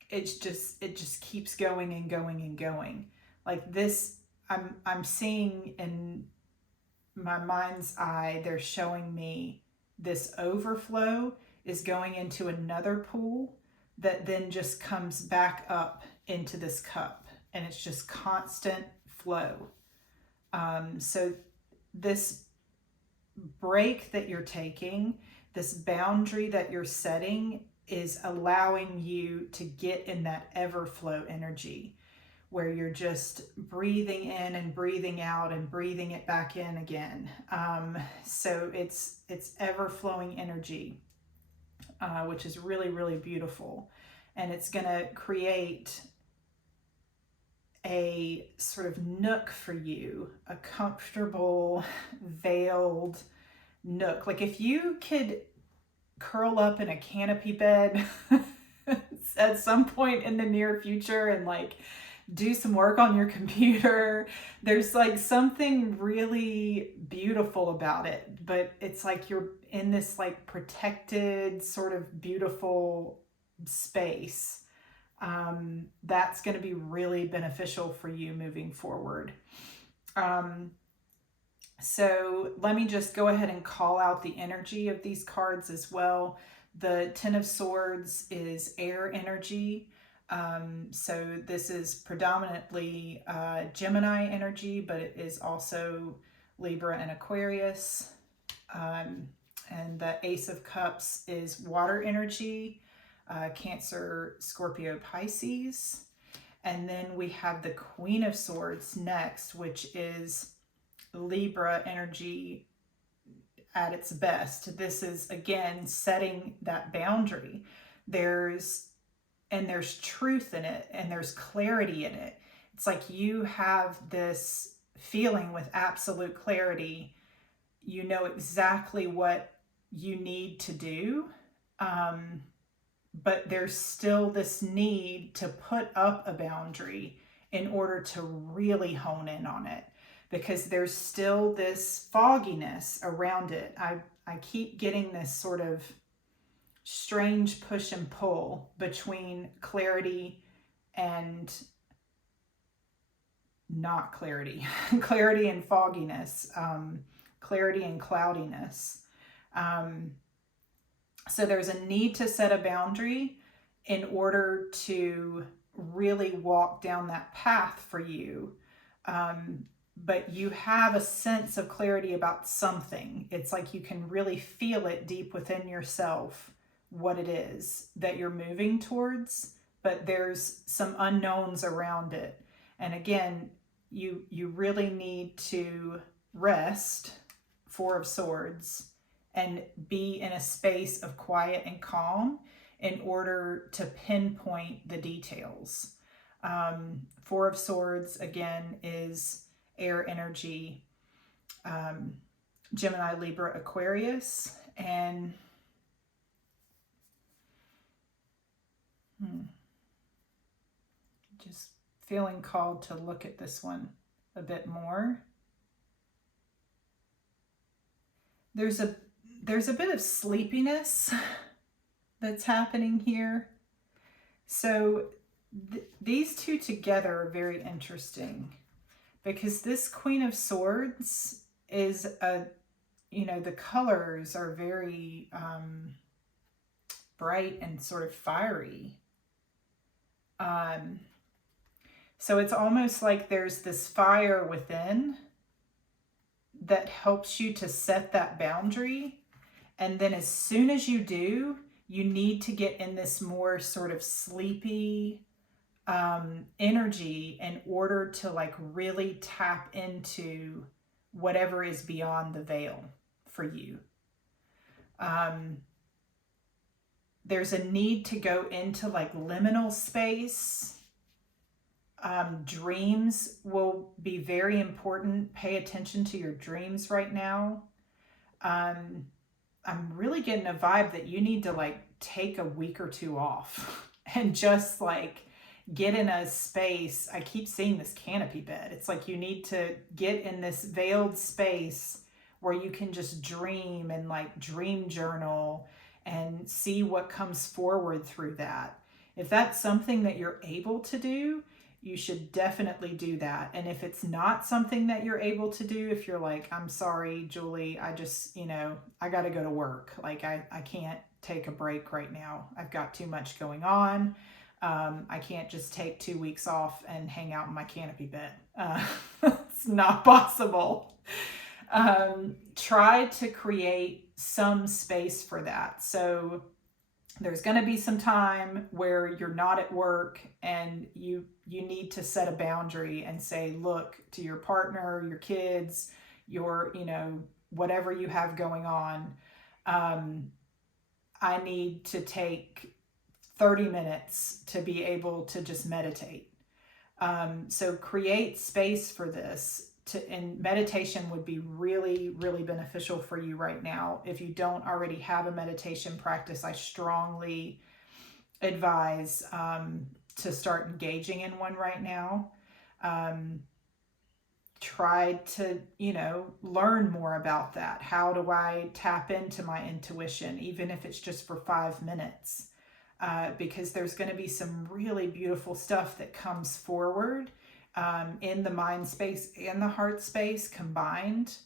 It just keeps going and going and going. Like this, I'm seeing in my mind's eye, they're showing me this overflow is going into another pool that then just comes back up into this cup, and it's just constant flow. So this break that you're taking, this boundary that you're setting, is allowing you to get in that everflow energy where you're just breathing in and breathing out and breathing it back in again. So it's ever flowing energy, which is really, really beautiful. And it's going to create a sort of nook for you, a comfortable, veiled nook. Like if you could curl up in a canopy bed at some point in the near future and like do some work on your computer, there's like something really beautiful about it. But it's like you're in this like protected sort of beautiful space. That's going to be really beneficial for you moving forward. So let me just go ahead and call out the energy of these cards as well. The Ten of Swords is air energy. So this is predominantly Gemini energy, but it is also Libra and Aquarius. And the Ace of Cups is water energy, Cancer, Scorpio, Pisces. And then we have the Queen of Swords next, which is Libra energy at its best. This is, again, setting that boundary. There's truth in it, and there's clarity in it. It's like you have this feeling with absolute clarity. You know exactly what you need to do, but there's still this need to put up a boundary in order to really hone in on it, because there's still this fogginess around it. I keep getting this sort of strange push and pull between clarity and not clarity, clarity and fogginess, clarity and cloudiness. So there's a need to set a boundary in order to really walk down that path for you. But you have a sense of clarity about something. It's like you can really feel it deep within yourself, what it is that you're moving towards, but there's some unknowns around it. And again, you really need to rest, Four of Swords, and be in a space of quiet and calm in order to pinpoint the details. Four of Swords, again, is air energy, Gemini, Libra, Aquarius, and just feeling called to look at this one a bit more. There's a bit of sleepiness that's happening here. So these two together are very interesting, because this Queen of Swords is the colors are very bright and sort of fiery. So it's almost like there's this fire within that helps you to set that boundary. And then as soon as you do, you need to get in this more sort of sleepy energy in order to like really tap into whatever is beyond the veil for you. There's a need to go into like liminal space. Dreams will be very important. Pay attention to your dreams right now. I'm really getting a vibe that you need to like take a week or two off and just like get in a space. I keep seeing this canopy bed. It's like you need to get in this veiled space where you can just dream and like dream journal and see what comes forward through that. If that's something that you're able to do, you should definitely do that. And if it's not something that you're able to do, if you're like, I'm sorry, Julie, I just, I got to go to work. Like I can't take a break right now. I've got too much going on. I can't just take 2 weeks off and hang out in my canopy bed. It's not possible. Try to create some space for that. So there's going to be some time where you're not at work and you need to set a boundary and say, look, to your partner, your kids, your, whatever you have going on. I need to take 30 minutes to be able to just meditate. So create space for this. And meditation would be really, really beneficial for you right now. If you don't already have a meditation practice, I strongly advise to start engaging in one right now. Try to, learn more about that. How do I tap into my intuition, even if it's just for 5 minutes? Because there's going to be some really beautiful stuff that comes forward in the mind space and the heart space combined,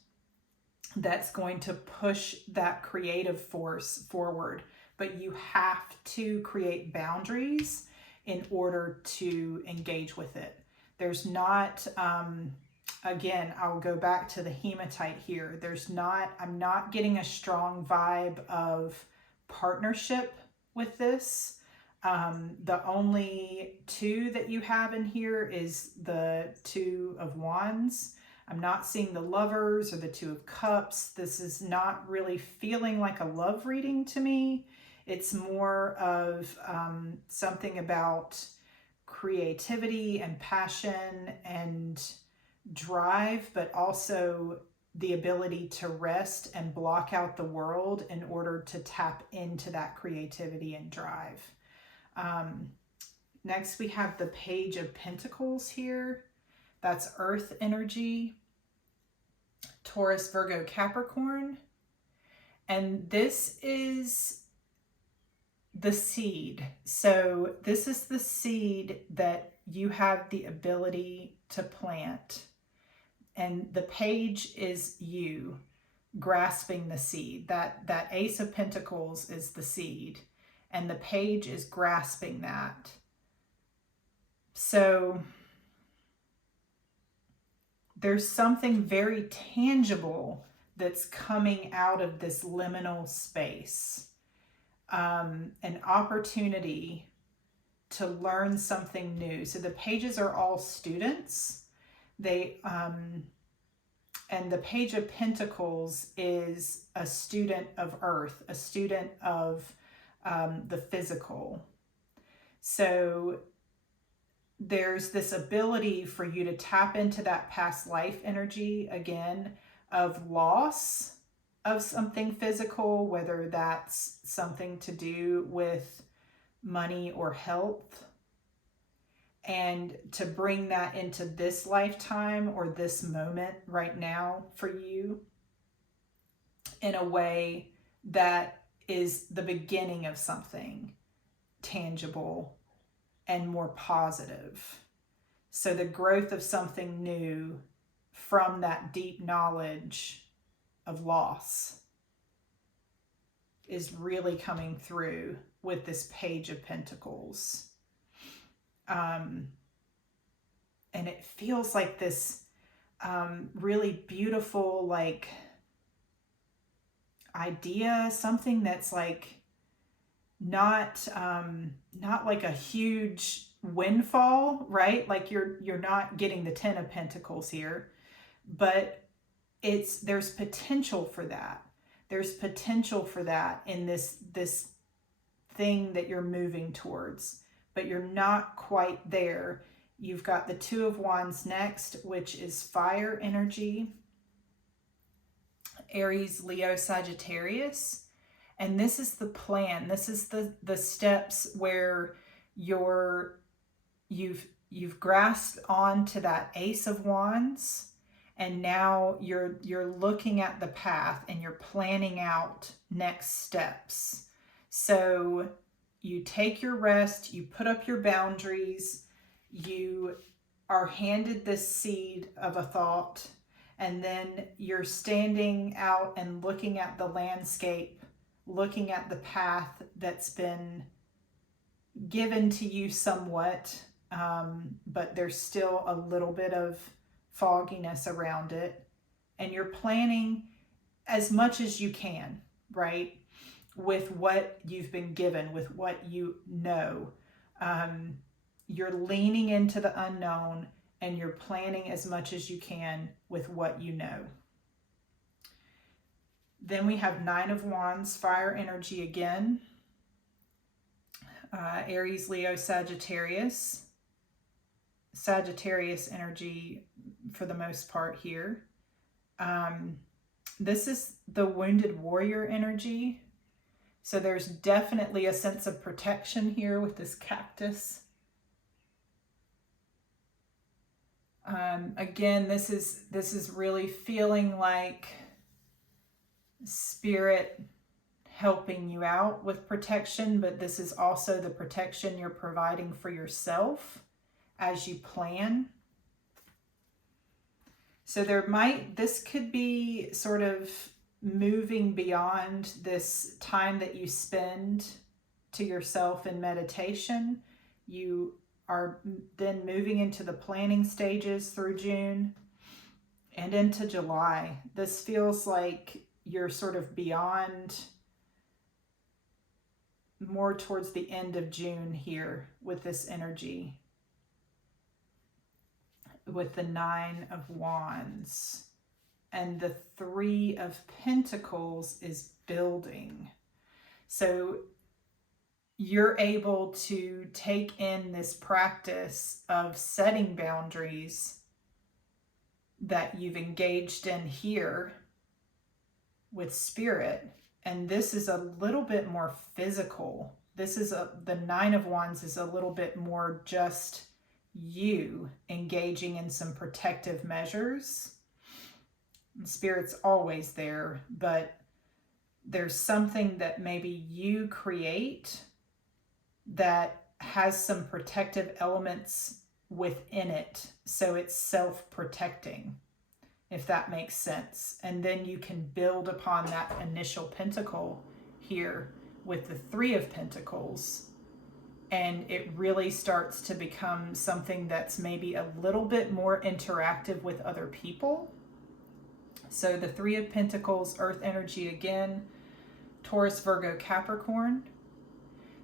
that's going to push that creative force forward. But you have to create boundaries in order to engage with it. There's not, again, I'll go back to the hematite here. I'm not getting a strong vibe of partnership with this. The only two that you have in here is the Two of Wands. I'm not seeing the Lovers or the Two of Cups. This is not really feeling like a love reading to me. It's more of something about creativity and passion and drive, but also the ability to rest and block out the world in order to tap into that creativity and drive. Next, we have the Page of Pentacles here. That's Earth energy, Taurus, Virgo, Capricorn. And this is the seed. So this is the seed that you have the ability to plant. And the page is you grasping the seed. That Ace of Pentacles is the seed. And the page is grasping that. So there's something very tangible that's coming out of this liminal space. An opportunity to learn something new. So the pages are all students. They and the Page of Pentacles is a student of Earth, a student of the physical. So there's this ability for you to tap into that past life energy again of loss of something physical, whether that's something to do with money or health, and to bring that into this lifetime or this moment right now for you in a way that is the beginning of something tangible and more positive. So the growth of something new from that deep knowledge of loss is really coming through with this Page of Pentacles. And it feels like this really beautiful, like, idea, something that's like not like a huge windfall, right? Like you're not getting the Ten of Pentacles here, but there's potential for that. There's potential for that in this thing that you're moving towards, but you're not quite there. You've got the Two of Wands next, which is fire energy, Aries, Leo, Sagittarius. And this is the plan. This is the steps where you've grasped onto that Ace of Wands, and now you're looking at the path and you're planning out next steps. So you take your rest, you put up your boundaries, you are handed this seed of a thought, and then you're standing out and looking at the landscape, looking at the path that's been given to you somewhat, but there's still a little bit of fogginess around it. And you're planning as much as you can, right? With what you've been given, with what you know. You're leaning into the unknown and you're planning as much as you can with what you know. Then we have Nine of Wands, fire energy again. Aries, Leo, Sagittarius. Sagittarius energy for the most part here. This is the wounded warrior energy. So there's definitely a sense of protection here with this cactus. Again, this is really feeling like Spirit helping you out with protection, but this is also the protection you're providing for yourself as you plan. So this could be sort of moving beyond this time that you spend to yourself in meditation. You are then moving into the planning stages through June and into July. This feels like you're sort of beyond more towards the end of June here with this energy, with the Nine of Wands. And the Three of Pentacles is building. So you're able to take in this practice of setting boundaries that you've engaged in here with Spirit. And this is a little bit more physical. The Nine of Wands is a little bit more just you engaging in some protective measures. And Spirit's always there, but there's something that maybe you create that has some protective elements within it. So it's self-protecting, if that makes sense. And then you can build upon that initial pentacle here with the Three of Pentacles. And it really starts to become something that's maybe a little bit more interactive with other people. So the Three of Pentacles, earth energy again, Taurus, Virgo, Capricorn.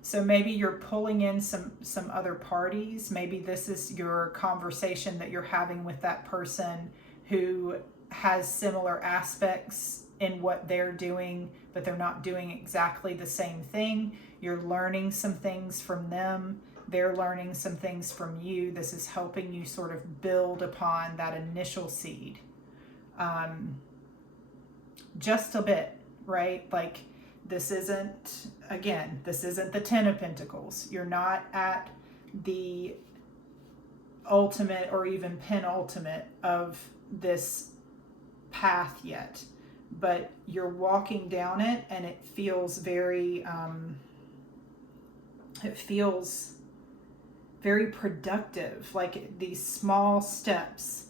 So maybe you're pulling in some other parties. Maybe this is your conversation that you're having with that person who has similar aspects in what they're doing, but they're not doing exactly the same thing. You're learning some things from them. They're learning some things from you. This is helping you sort of build upon that initial seed. Just a bit, right? Like this isn't the Ten of Pentacles. You're not at the ultimate or even penultimate of this path yet, but you're walking down it, and it feels very productive, like these small steps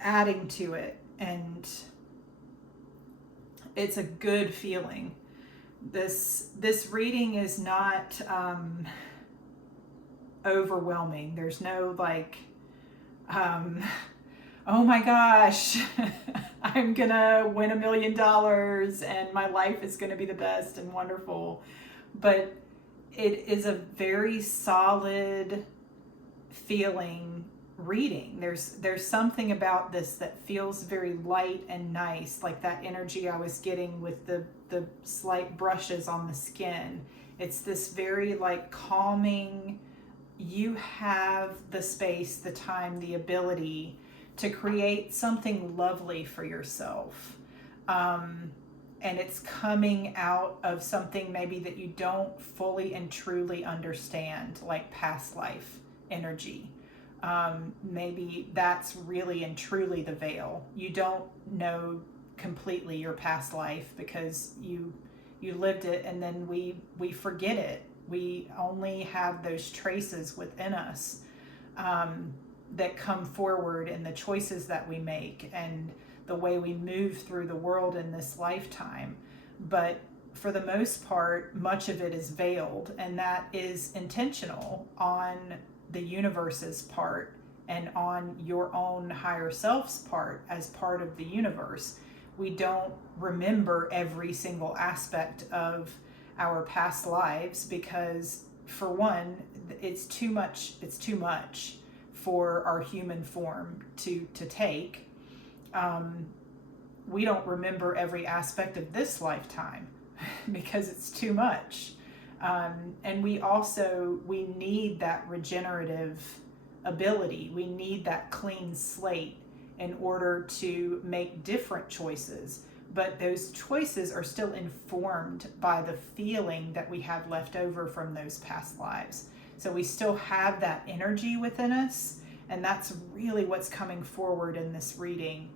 adding to it, and it's a good feeling. This reading is not overwhelming. There's no like, oh my gosh, I'm gonna win $1 million and my life is gonna be the best and wonderful. But it is a very solid feeling reading. There's something about this that feels very light and nice, like that energy I was getting with the slight brushes on the skin. It's this very like calming. You have the space, the time, the ability to create something lovely for yourself. And it's coming out of something maybe that you don't fully and truly understand, like past life energy. Maybe that's really and truly the veil. You don't know completely your past life because you lived it, and then we forget it. We only have those traces within us that come forward in the choices that we make and the way we move through the world in this lifetime. But for the most part, much of it is veiled, and that is intentional on the universe's part and on your own higher self's part as part of the universe. We don't remember every single aspect of our past lives because, for one, it's too much for our human form to take. We don't remember every aspect of this lifetime because it's too much. And we need that regenerative ability. We need that clean slate in order to make different choices. But those choices are still informed by the feeling that we have left over from those past lives. So we still have that energy within us, and that's really what's coming forward in this reading.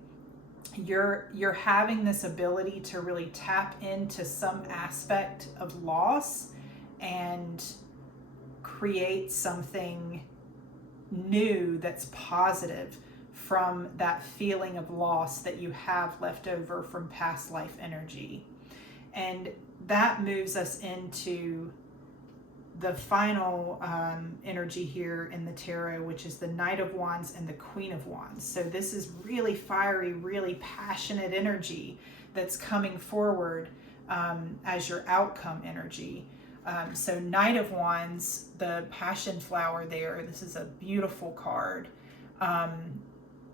You're having this ability to really tap into some aspect of loss and create something new that's positive from that feeling of loss that you have left over from past life energy. And that moves us into the final energy here in the tarot, which is the Knight of Wands and the Queen of Wands. So this is really fiery, really passionate energy that's coming forward as your outcome energy. So Knight of Wands, the passion flower there, this is a beautiful card.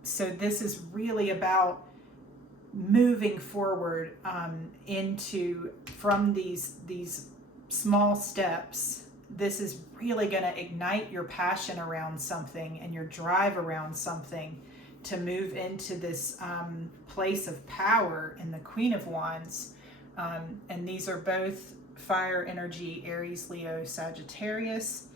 So this is really about moving forward from these small steps. This is really going to ignite your passion around something and your drive around something to move into this place of power in the Queen of Wands. And these are both fire energy, Aries, Leo, Sagittarius.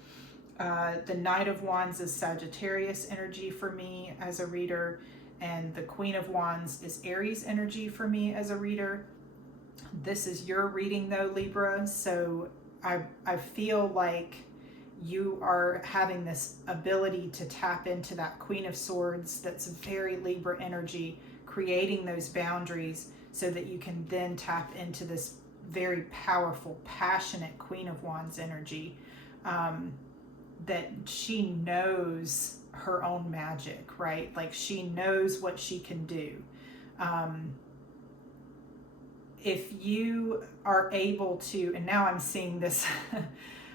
The Knight of Wands is Sagittarius energy for me as a reader, and the Queen of Wands is Aries energy for me as a reader. This is your reading though, Libra, so I feel like you are having this ability to tap into that Queen of Swords that's very Libra energy, creating those boundaries so that you can then tap into this very powerful, passionate Queen of Wands energy, that she knows her own magic, right? Like she knows what she can do. If you are able to, and now I'm seeing this,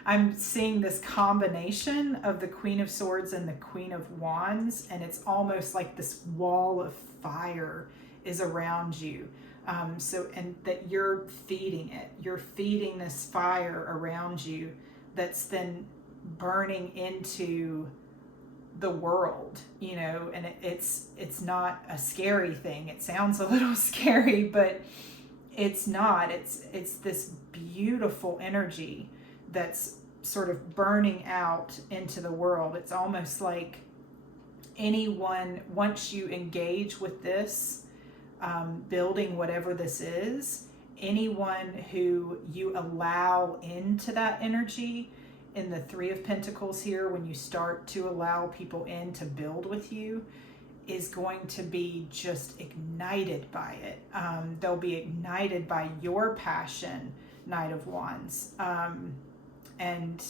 I'm seeing this combination of the Queen of Swords and the Queen of Wands, and it's almost like this wall of fire is around you. And that you're feeding it. You're feeding this fire around you that's then burning into the world, and it's not a scary thing. It sounds a little scary, but it's not. It's this beautiful energy that's sort of burning out into the world. It's almost like anyone, once you engage with this, building whatever this is, anyone who you allow into that energy, in the Three of Pentacles here, when you start to allow people in to build with you, is going to be just ignited by it. They'll be ignited by your passion, Knight of Wands. And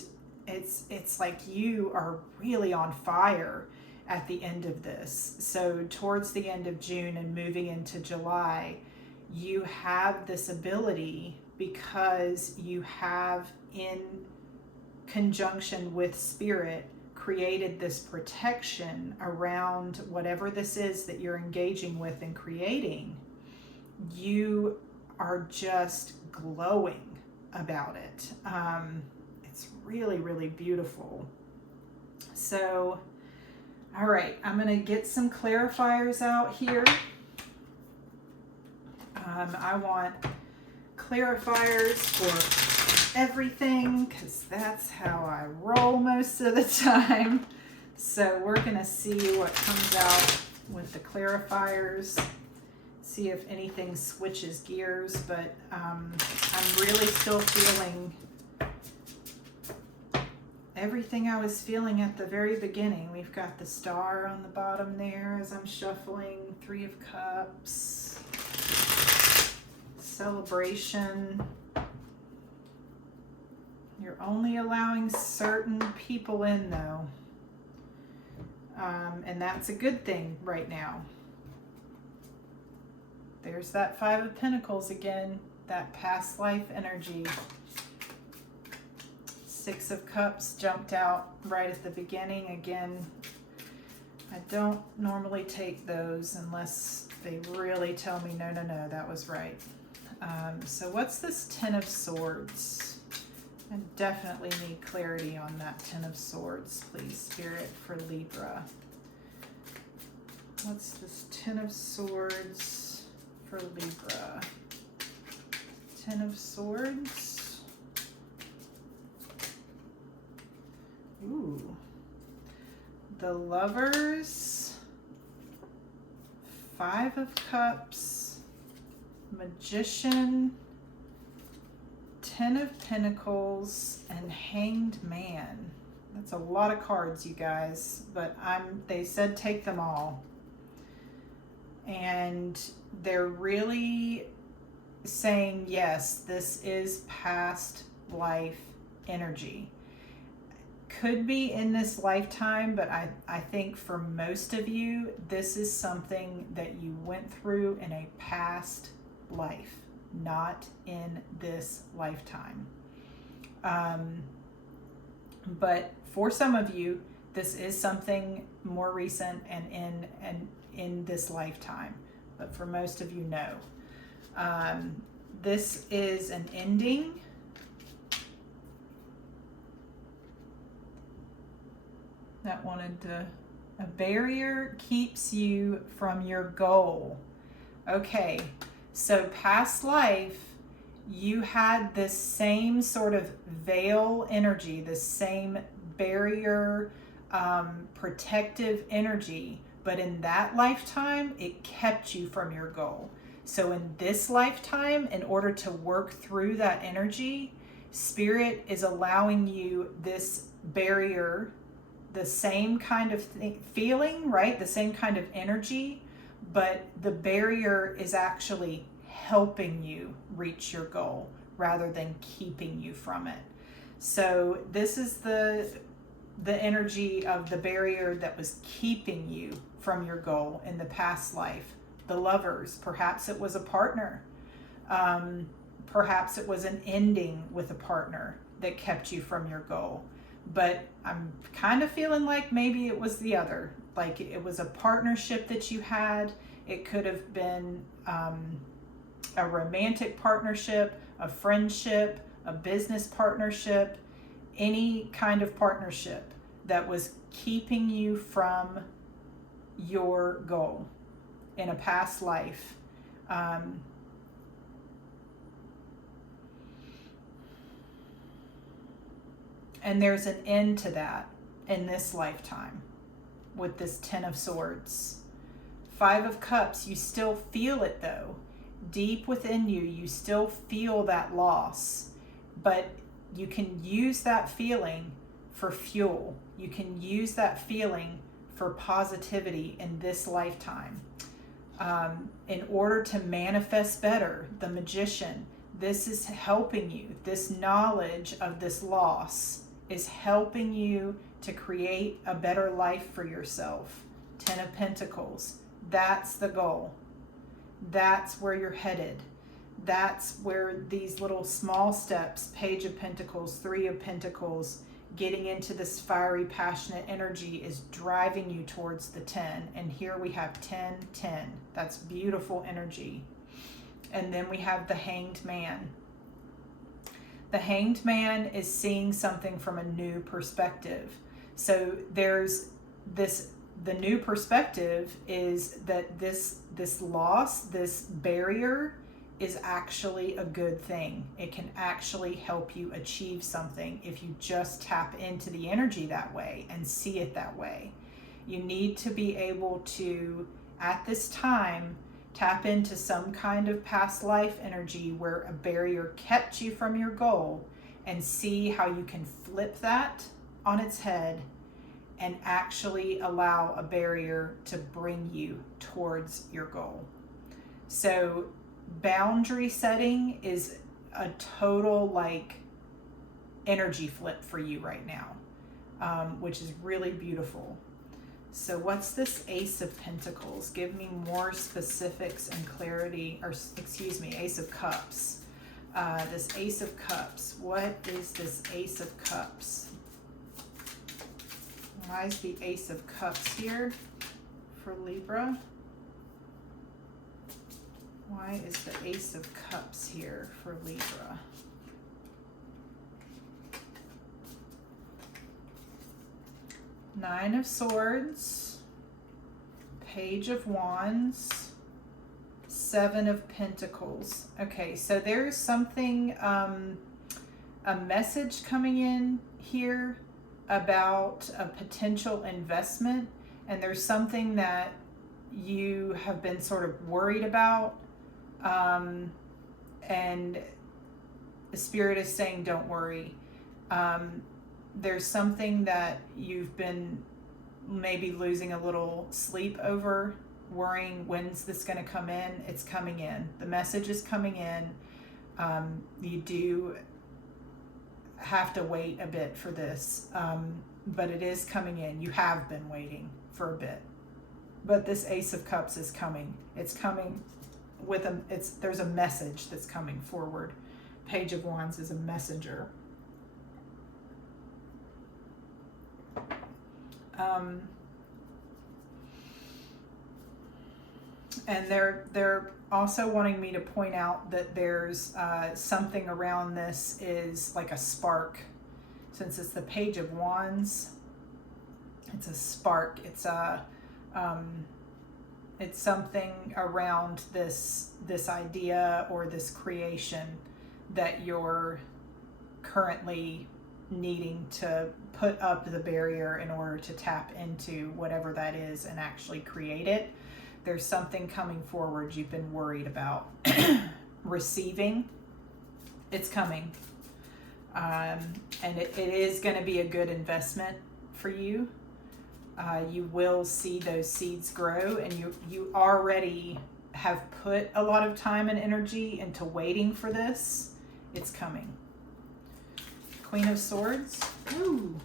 it's like you are really on fire at the end of this. So towards the end of June and moving into July, you have this ability, because you have, in conjunction with Spirit, created this protection around whatever this is that you're engaging with and creating. You are just glowing about it. It's really, really beautiful. So, all right, I'm going to get some clarifiers out here. I want clarifiers for everything, because that's how I roll most of the time. So we're going to see what comes out with the clarifiers, see if anything switches gears, but I'm really still feeling everything I was feeling at the very beginning. We've got the star on the bottom there as I'm shuffling, Three of Cups, celebration. You're only allowing certain people in though. And that's a good thing right now. There's that Five of Pentacles again, that past life energy. Six of Cups jumped out right at the beginning. Again, I don't normally take those unless they really tell me, no, that was right. So what's this Ten of Swords? I definitely need clarity on that Ten of Swords, please, Spirit, for Libra. What's this Ten of Swords for Libra? Ten of Swords. Ooh. The Lovers. Five of Cups. Magician. Ten of Pentacles and Hanged Man. That's a lot of cards, you guys, but they said take them all. And they're really saying, yes, this is past life energy. Could be in this lifetime, but I think for most of you, this is something that you went through in a past life, not in this lifetime. But for some of you, this is something more recent and in this lifetime. But for most of you, no. This is an ending. That wanted to, a barrier keeps you from your goal. Okay, so past life, you had this same sort of veil energy, this same barrier, protective energy, but in that lifetime, it kept you from your goal. So in this lifetime, in order to work through that energy, Spirit is allowing you this barrier, the same kind of feeling, right? The same kind of energy, but the barrier is actually helping you reach your goal rather than keeping you from it. So this is the energy of the barrier that was keeping you from your goal in the past life. The Lovers, perhaps it was a partner. Perhaps it was an ending with a partner that kept you from your goal. But I'm kind of feeling like maybe it was the other. Like it was a partnership that you had. It could have been a romantic partnership, a friendship, a business partnership, any kind of partnership that was keeping you from your goal in a past life. And there's an end to that in this lifetime with this Ten of Swords. Five of Cups, you still feel it though. Deep within you, you still feel that loss, but you can use that feeling for fuel. You can use that feeling for positivity in this lifetime. In order to manifest better, the Magician, this is helping you. This knowledge of this loss is helping you to create a better life for yourself. Ten of Pentacles, that's the goal. That's where you're headed. That's where these little small steps, Page of Pentacles, Three of Pentacles, getting into this fiery, passionate energy is driving you towards the 10. And here we have 10, 10. That's beautiful energy. And then we have the Hanged Man. The Hanged Man is seeing something from a new perspective. So there's this, the new perspective is that this loss, this barrier is actually a good thing. It can actually help you achieve something if you just tap into the energy that way and see it that way. You need to be able to, at this time, tap into some kind of past life energy where a barrier kept you from your goal and see how you can flip that on its head and actually allow a barrier to bring you towards your goal. So boundary setting is a total like energy flip for you right now, which is really beautiful. So what's this Ace of Pentacles? Give me more specifics and clarity, or excuse me, Ace of Cups. This Ace of Cups, what is this Ace of Cups? Why is the Ace of Cups here for Libra? Why is the Ace of Cups here for Libra? Nine of Swords, Page of Wands, Seven of Pentacles. Okay, so there's something, a message coming in here about a potential investment, and there's something that you have been sort of worried about, and the Spirit is saying don't worry. There's something that you've been maybe losing a little sleep over, worrying, when's this going to come in? It's coming in. The message is coming in. You do have to wait a bit for this, but it is coming in. You have been waiting for a bit, but this Ace of Cups is coming. It's coming with there's a message that's coming forward. Page of Wands is a messenger. And they're also wanting me to point out that there's something around this is like a spark. Since it's the Page of Wands, it's a spark. It's something around this idea or this creation that you're currently needing to put up the barrier in order to tap into whatever that is and actually create it. There's something coming forward you've been worried about receiving. It's coming. And it is going to be a good investment for you. You will see those seeds grow, and you already have put a lot of time and energy into waiting for this. It's coming. Queen of Swords. Ooh.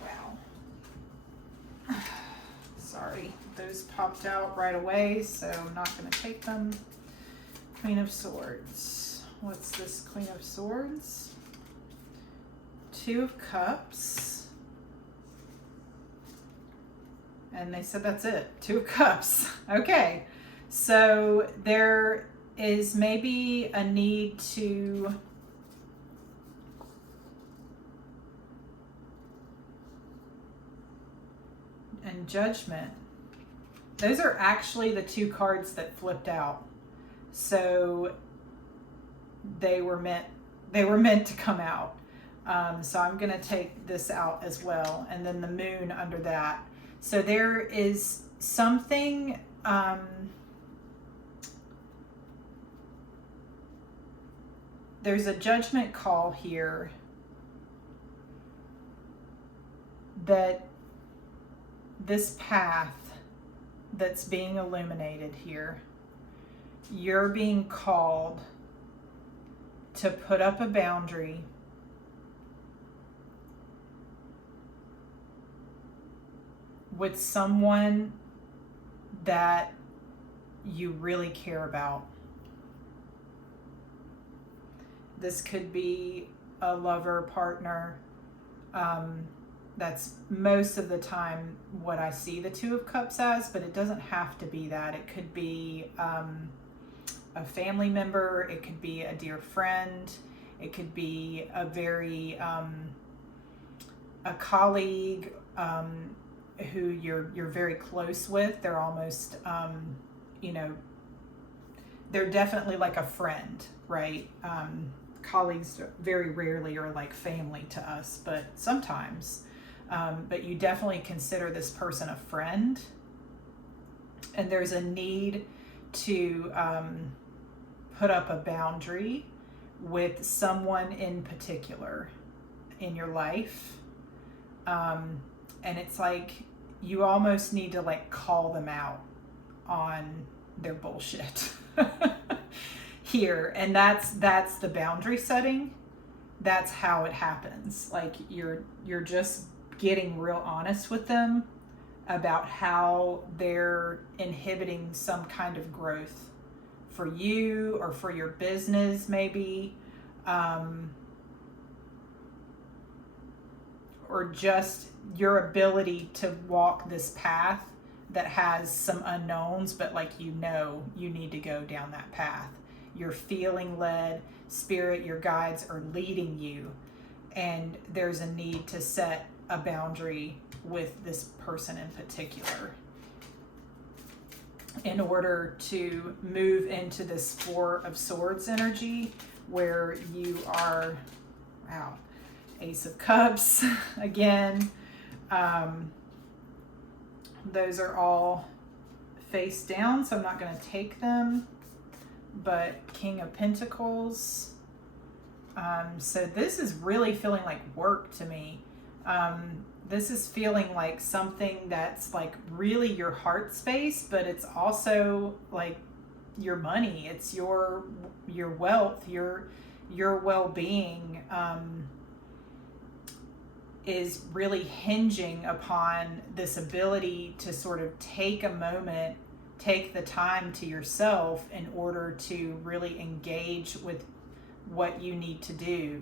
Wow. Sorry, those popped out right away, so I'm not going to take them. Queen of Swords. What's this Queen of Swords? Two of Cups. And they said that's it. Two of Cups. Okay. So there is maybe a need to and Judgment. Those are actually the two cards that flipped out. So they were meant to come out. So I'm going to take this out as well. And then the Moon under that. So there is something, there's a judgment call here that this path that's being illuminated here, you're being called to put up a boundary with someone that you really care about. This could be a lover, partner. That's most of the time what I see the Two of Cups as, but it doesn't have to be that. It could be a family member. It could be a dear friend. It could be a very a colleague who you're very close with. They're almost they're definitely like a friend, right? Colleagues very rarely are like family to us, but sometimes. But you definitely consider this person a friend, and there's a need to put up a boundary with someone in particular in your life. And it's like you almost need to like call them out on their bullshit here. And that's the boundary setting. That's how it happens. Like you're just getting real honest with them about how they're inhibiting some kind of growth for you or for your business, maybe, or just your ability to walk this path that has some unknowns, but like you need to go down that path. You're feeling led. Spirit, your guides are leading you, and there's a need to set a boundary with this person in particular in order to move into this Four of Swords energy where you are, wow, Ace of Cups again. Those are all face down, so I'm not going to take them, but King of Pentacles. So this is really feeling like work to me. This is feeling like something that's like really your heart space, but it's also like your money. It's your wealth, your well-being, is really hinging upon this ability to sort of take a moment, take the time to yourself in order to really engage with what you need to do.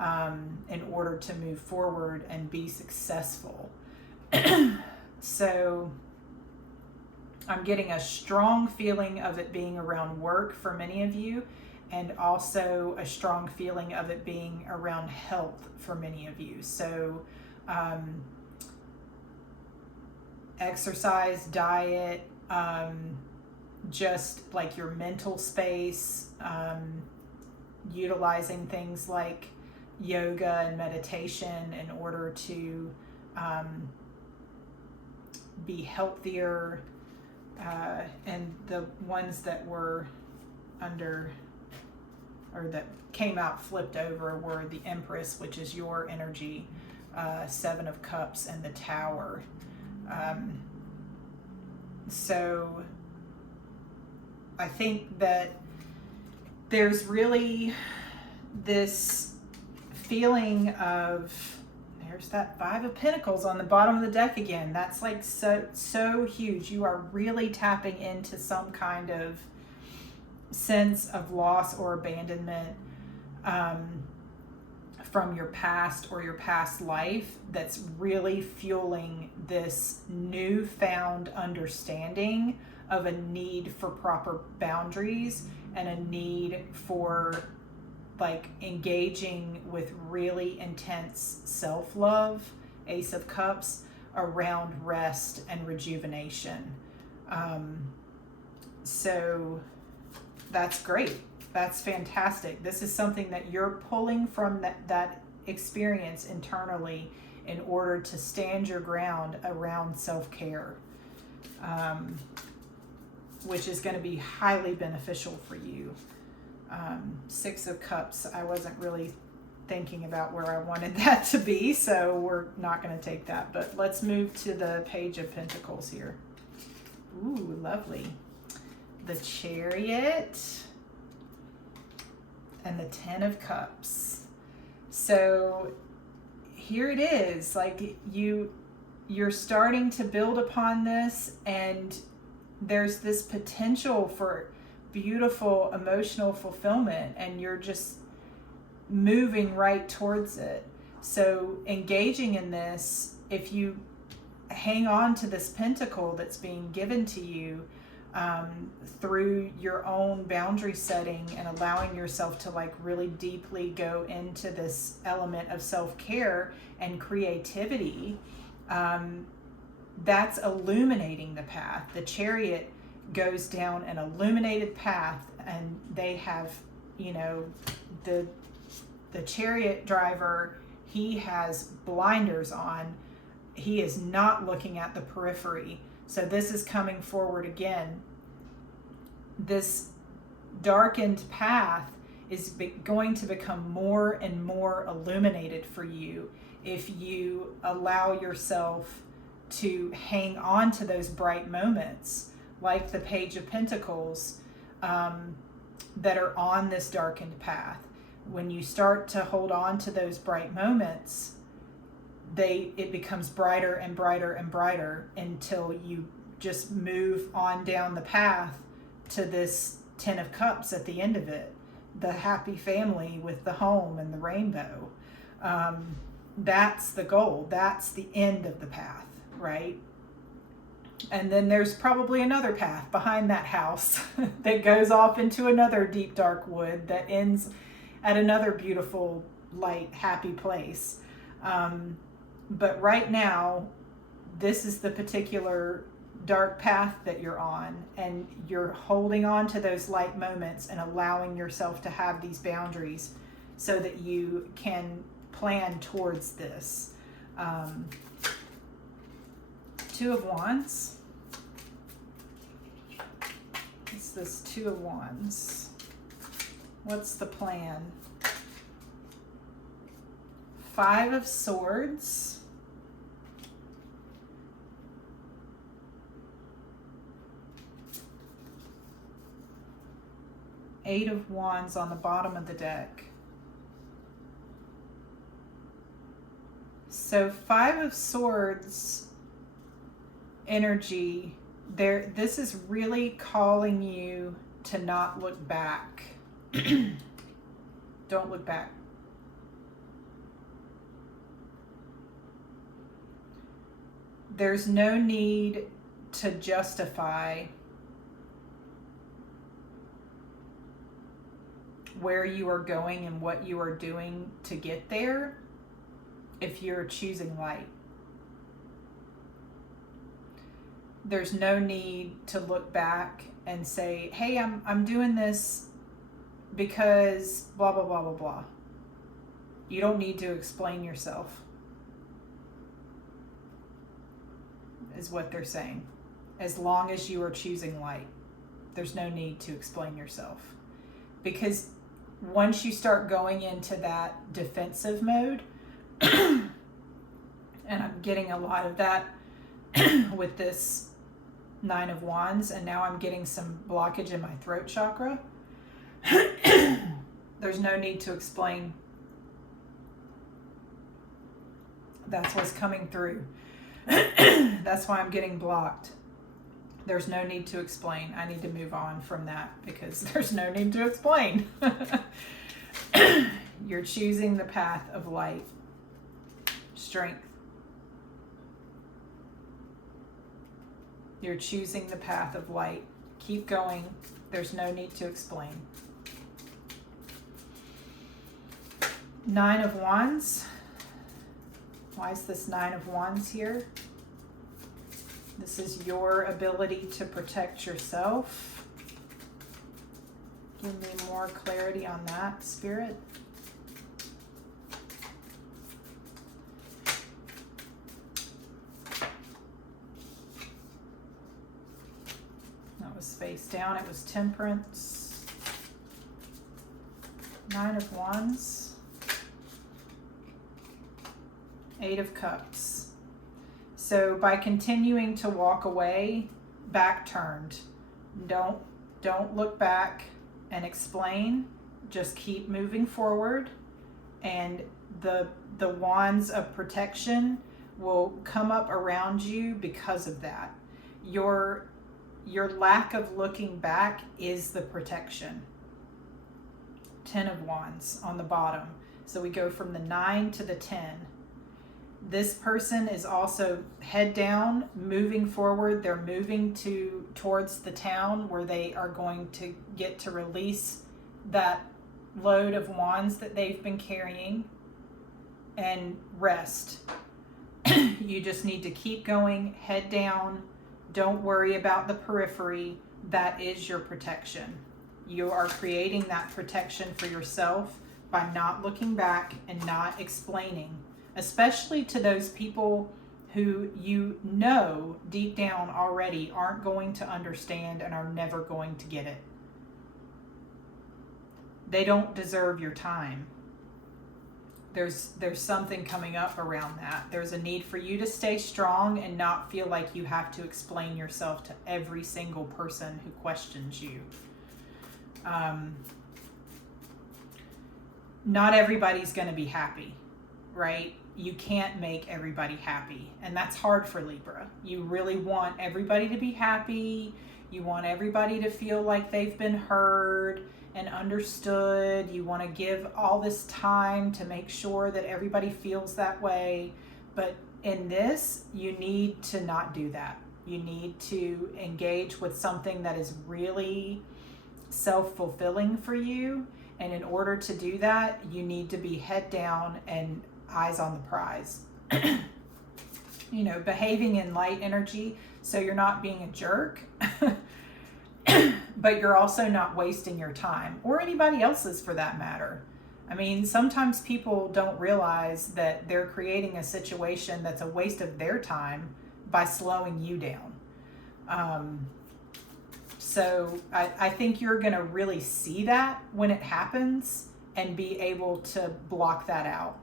in order to move forward and be successful. So I'm getting a strong feeling of it being around work for many of you, and also a strong feeling of it being around health for many of you. So exercise, diet, just like your mental space, utilizing things like yoga and meditation in order to be healthier. And the ones that were under, or that came out flipped over, were the Empress, which is your energy, Seven of Cups, and the Tower. So I think that there's really this feeling of, there's that Five of Pentacles on the bottom of the deck again. That's like so huge. You are really tapping into some kind of sense of loss or abandonment from your past or your past life, that's really fueling this newfound understanding of a need for proper boundaries and a need for like engaging with really intense self-love, Ace of Cups, around rest and rejuvenation. So that's great. That's fantastic. This is something that you're pulling from that experience internally in order to stand your ground around self-care, which is going to be highly beneficial for you. Six of Cups, I wasn't really thinking about where I wanted that to be, so we're not going to take that. But let's move to the Page of Pentacles here. Ooh, lovely. The Chariot and the Ten of Cups. So here it is, like you're starting to build upon this, and there's this potential for beautiful emotional fulfillment, and you're just moving right towards it. So engaging in this, if you hang on to this pentacle that's being given to you through your own boundary setting and allowing yourself to like really deeply go into this element of self-care and creativity, that's illuminating the path. The Chariot goes down an illuminated path, and they have, you know, the chariot driver, he has blinders on. He is not looking at the periphery. So this is coming forward again. This darkened path is going to become more and more illuminated for you if you allow yourself to hang on to those bright moments, like the Page of Pentacles, that are on this darkened path. When you start to hold on to those bright moments, it becomes brighter and brighter and brighter until you just move on down the path to this Ten of Cups at the end of it, the happy family with the home and the rainbow. That's the goal. That's the end of the path, right? And then there's probably another path behind that house that goes off into another deep, dark wood that ends at another beautiful, light, happy place. But right now, this is the particular dark path that you're on, and you're holding on to those light moments and allowing yourself to have these boundaries so that you can plan towards this. Two of Wands. It's this Two of Wands. What's the plan? Five of Swords. Eight of Wands on the bottom of the deck. So Five of Swords energy there. This is really calling you to not look back. Don't look back. There's no need to justify where you are going and what you are doing to get there if you're choosing light. There's no need to look back and say, hey, I'm doing this because blah, blah, blah, blah, blah. You don't need to explain yourself, is what they're saying. As long as you are choosing light, there's no need to explain yourself. Because once you start going into that defensive mode, and I'm getting a lot of that with this 9 of Wands, and now I'm getting some blockage in my throat chakra. There's no need to explain. That's what's coming through. That's why I'm getting blocked. There's no need to explain. I need to move on from that because there's no need to explain. You're choosing the path of light, strength. You're choosing the path of light. Keep going. There's no need to explain. 9 of Wands. Why is this 9 of Wands here? This is your ability to protect yourself. Give me more clarity on that, Spirit. That was face down. It was Temperance. 9 of Wands. 8 of Cups. So by continuing to walk away, back turned. Don't look back and explain. Just keep moving forward, and the wands of protection will come up around you because of that. Your lack of looking back is the protection. 10 of Wands on the bottom. So we go from the 9 to the 10. This person is also head down, moving forward. They're moving towards the town where they are going to get to release that load of wands that they've been carrying and rest. You just need to keep going, head down. Don't worry about the periphery. That is your protection. You are creating that protection for yourself by not looking back and not explaining. Especially to those people who you know deep down already aren't going to understand and are never going to get it. They don't deserve your time. There's something coming up around that. There's a need for you to stay strong and not feel like you have to explain yourself to every single person who questions you. Not everybody's going to be happy, right? You can't make everybody happy, and that's hard for Libra. You really want everybody to be happy. You want everybody to feel like they've been heard and understood. You want to give all this time to make sure that everybody feels that way. But in this, you need to not do that. You need to engage with something that is really self-fulfilling for you. And in order to do that, you need to be head down and eyes on the prize. Behaving in light energy, so you're not being a jerk, but you're also not wasting your time, or anybody else's for that matter. I mean, sometimes people don't realize that they're creating a situation that's a waste of their time by slowing you down. So I think you're going to really see that when it happens and be able to block that out.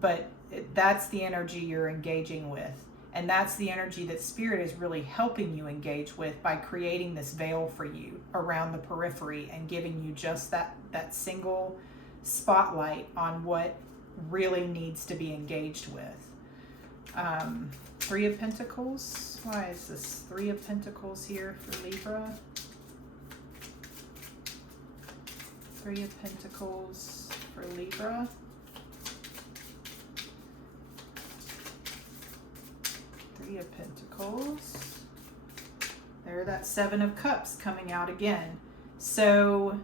But that's the energy you're engaging with. And that's the energy that Spirit is really helping you engage with by creating this veil for you around the periphery and giving you just that single spotlight on what really needs to be engaged with. 3 of Pentacles. Why is this 3 of Pentacles here for Libra? 3 of Pentacles for Libra. 3 Three of Pentacles. There, that Seven of Cups coming out again. So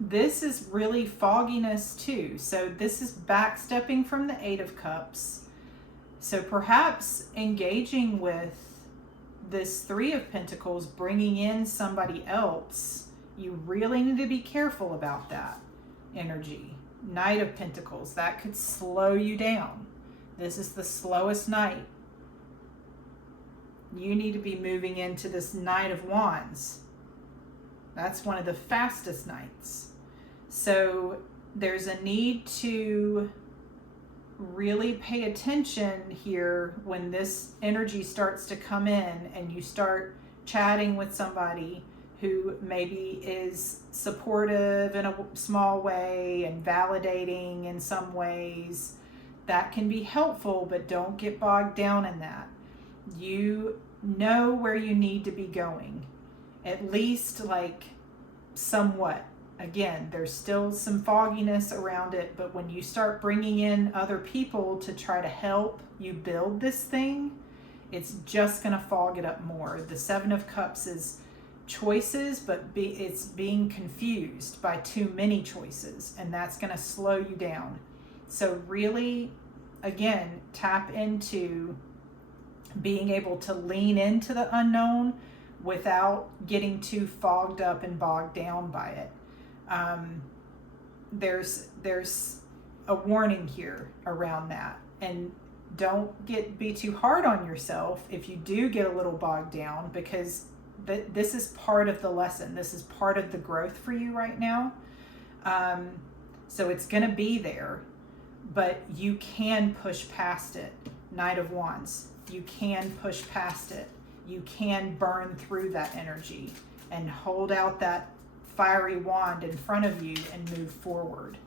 this is really fogginess too. So this is backstepping from the Eight of Cups. So perhaps engaging with this Three of Pentacles, bringing in somebody else, you really need to be careful about that energy. Knight of Pentacles, that could slow you down. This is the slowest Knight. You need to be moving into this Knight of Wands. That's one of the fastest Knights. So there's a need to really pay attention here when this energy starts to come in and you start chatting with somebody who maybe is supportive in a small way and validating in some ways. That can be helpful, but don't get bogged down in that. You know where you need to be going, at least like somewhat. Again, there's still some fogginess around it, but when you start bringing in other people to try to help you build this thing, it's just going to fog it up more. The Seven of Cups is choices, but it's being confused by too many choices, and that's going to slow you down. So really, again, tap into being able to lean into the unknown without getting too fogged up and bogged down by it. There's a warning here around that, and don't be too hard on yourself if you do get a little bogged down, because this is part of the lesson. This is part of the growth for you right now. So it's going to be there, but you can push past it. Knight of Wands, you can push past it. You can burn through that energy and hold out that fiery wand in front of you and move forward.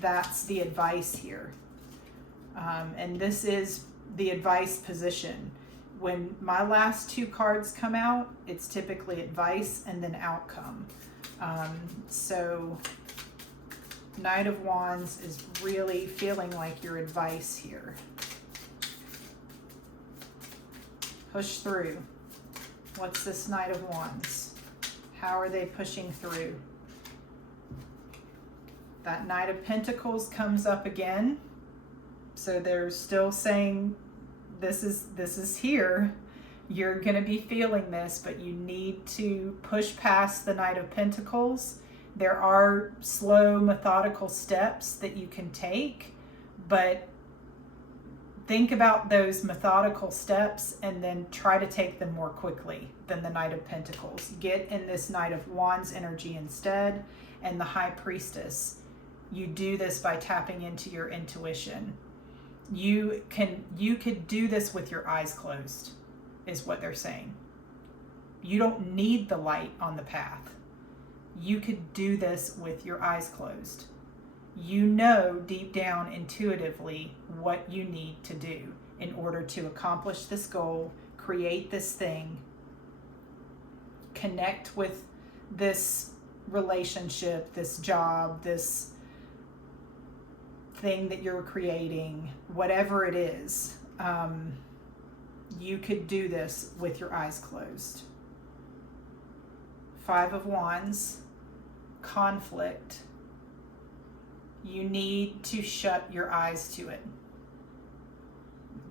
That's the advice here. And this is the advice position. When my last two cards come out, it's typically advice and then outcome. So Knight of Wands is really feeling like your advice here. Push through. What's this Knight of Wands? How are they pushing through? That Knight of Pentacles comes up again. So they're still saying this is here. You're going to be feeling this, but you need to push past the Knight of Pentacles. There are slow, methodical steps that you can take, but think about those methodical steps and then try to take them more quickly than the Knight of Pentacles. Get in this Knight of Wands energy instead, and the High Priestess. You do this by tapping into your intuition. You could do this with your eyes closed, is what they're saying. You don't need the light on the path. You could do this with your eyes closed. You know deep down intuitively what you need to do in order to accomplish this goal, create this thing, connect with this relationship, this job, this thing that you're creating, whatever it is. You could do this with your eyes closed. Five of Wands, conflict. You need to shut your eyes to it.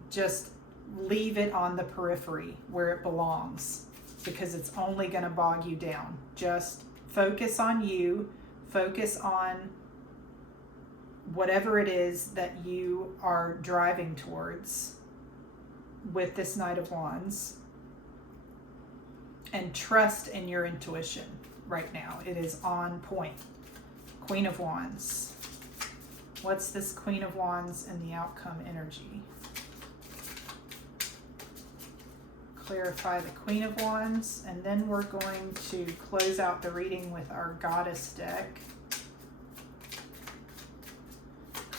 Just leave it on the periphery where it belongs, because it's only going to bog you down. Just focus on you, focus on whatever it is that you are driving towards with this Knight of Wands, and trust in your intuition right now. It is on point. Queen of Wands. What's this Queen of Wands and the outcome energy? Clarify the Queen of Wands, and then we're going to close out the reading with our Goddess deck.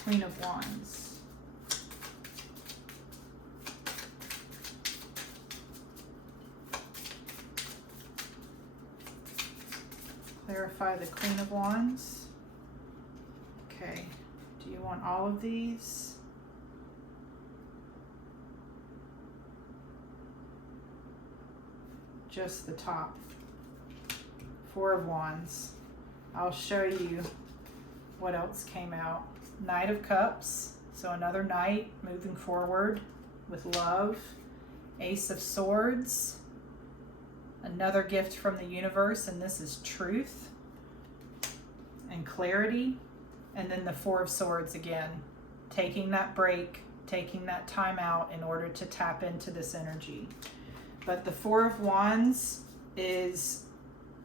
Queen of Wands. Clarify the Queen of Wands. Okay. Do you want all of these? just the top. Four of Wands. I'll show you what else came out. Knight of Cups, so another knight moving forward with love. Ace of Swords, another gift from the universe, and this is truth and clarity. And then the Four of Swords again, taking that break, taking that time out in order to tap into this energy. But the Four of Wands is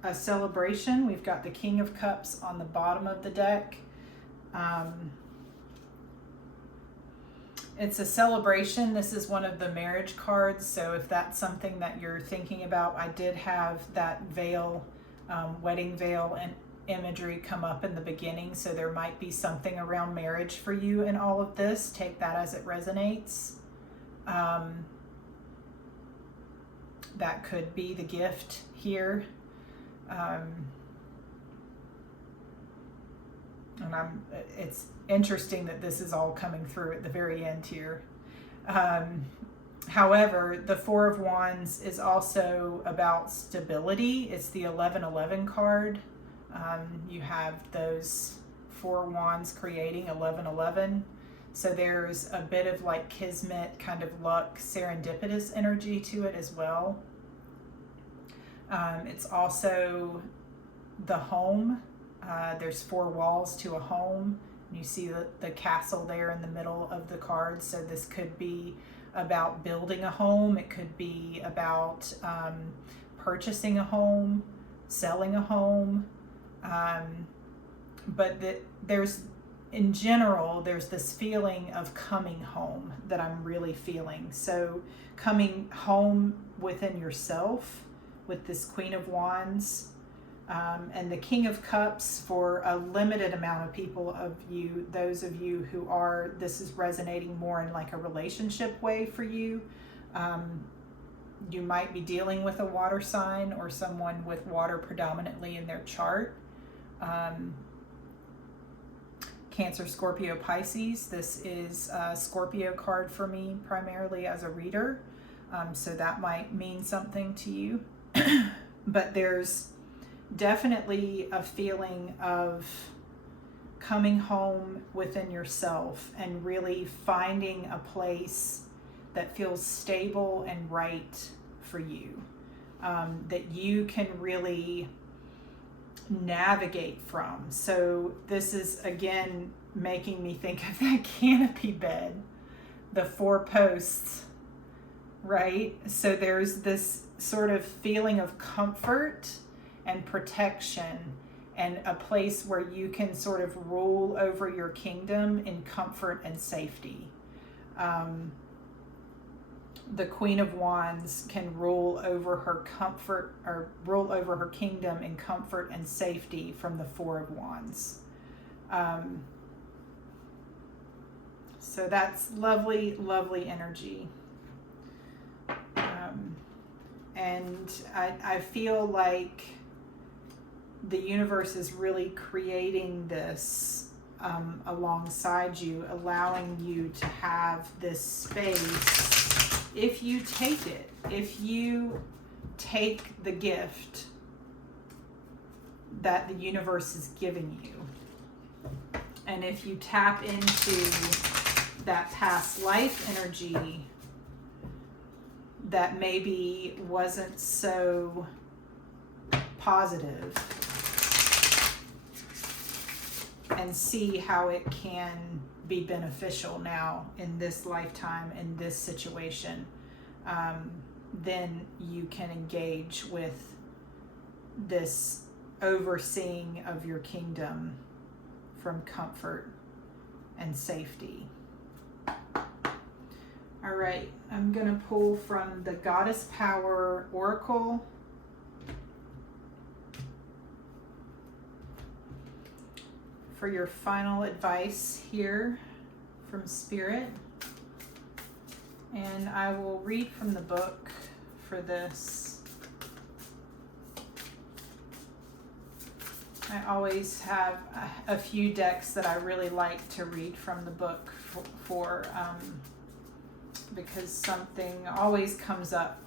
a celebration. We've got the King of Cups on the bottom of the deck. It's a celebration. This is one of the marriage cards, so if that's something that you're thinking about, I did have that veil, wedding veil and imagery come up in the beginning, so there might be something around marriage for you in all of this. Take that as it resonates. That could be the gift here. And it's interesting that this is all coming through at the very end here. However, the Four of Wands is also about stability. It's the 1111 card. You have those four wands creating 1111. So there's a bit of like kismet, kind of luck, serendipitous energy to it as well. It's also the home. There's four walls to a home. You see the castle there in the middle of the card. So this could be about building a home. It could be about purchasing a home, selling a home. But there's, in general, there's this feeling of coming home that I'm really feeling. So coming home within yourself with this Queen of Wands. And the King of Cups for a limited amount of people of you, those of you who are, this is resonating more in like a relationship way for you. You might be dealing with a water sign or someone with water predominantly in their chart. Cancer, Scorpio, Pisces. This is a Scorpio card for me primarily as a reader. So that might mean something to you. But there's definitely a feeling of coming home within yourself and really finding a place that feels stable and right for you, that you can really navigate from. So this is again making me think of that canopy bed, the four posts, right? So there's this sort of feeling of comfort and protection and a place where you can sort of rule over your kingdom in comfort and safety. The Queen of Wands can rule over her comfort or rule over her kingdom in comfort and safety from the Four of Wands. So that's lovely, lovely energy. And I feel like the universe is really creating this alongside you, allowing you to have this space. If you take it, if you take the gift that the universe is giving you, and if you tap into that past life energy that maybe wasn't so positive, and see how it can be beneficial now in this lifetime, in this situation, then you can engage with this overseeing of your kingdom from comfort and safety. All right, I'm going to pull from the Goddess Power Oracle. For your final advice here from Spirit. And I will read from the book for this. I always have a few decks that I really like to read from the book for because something always comes up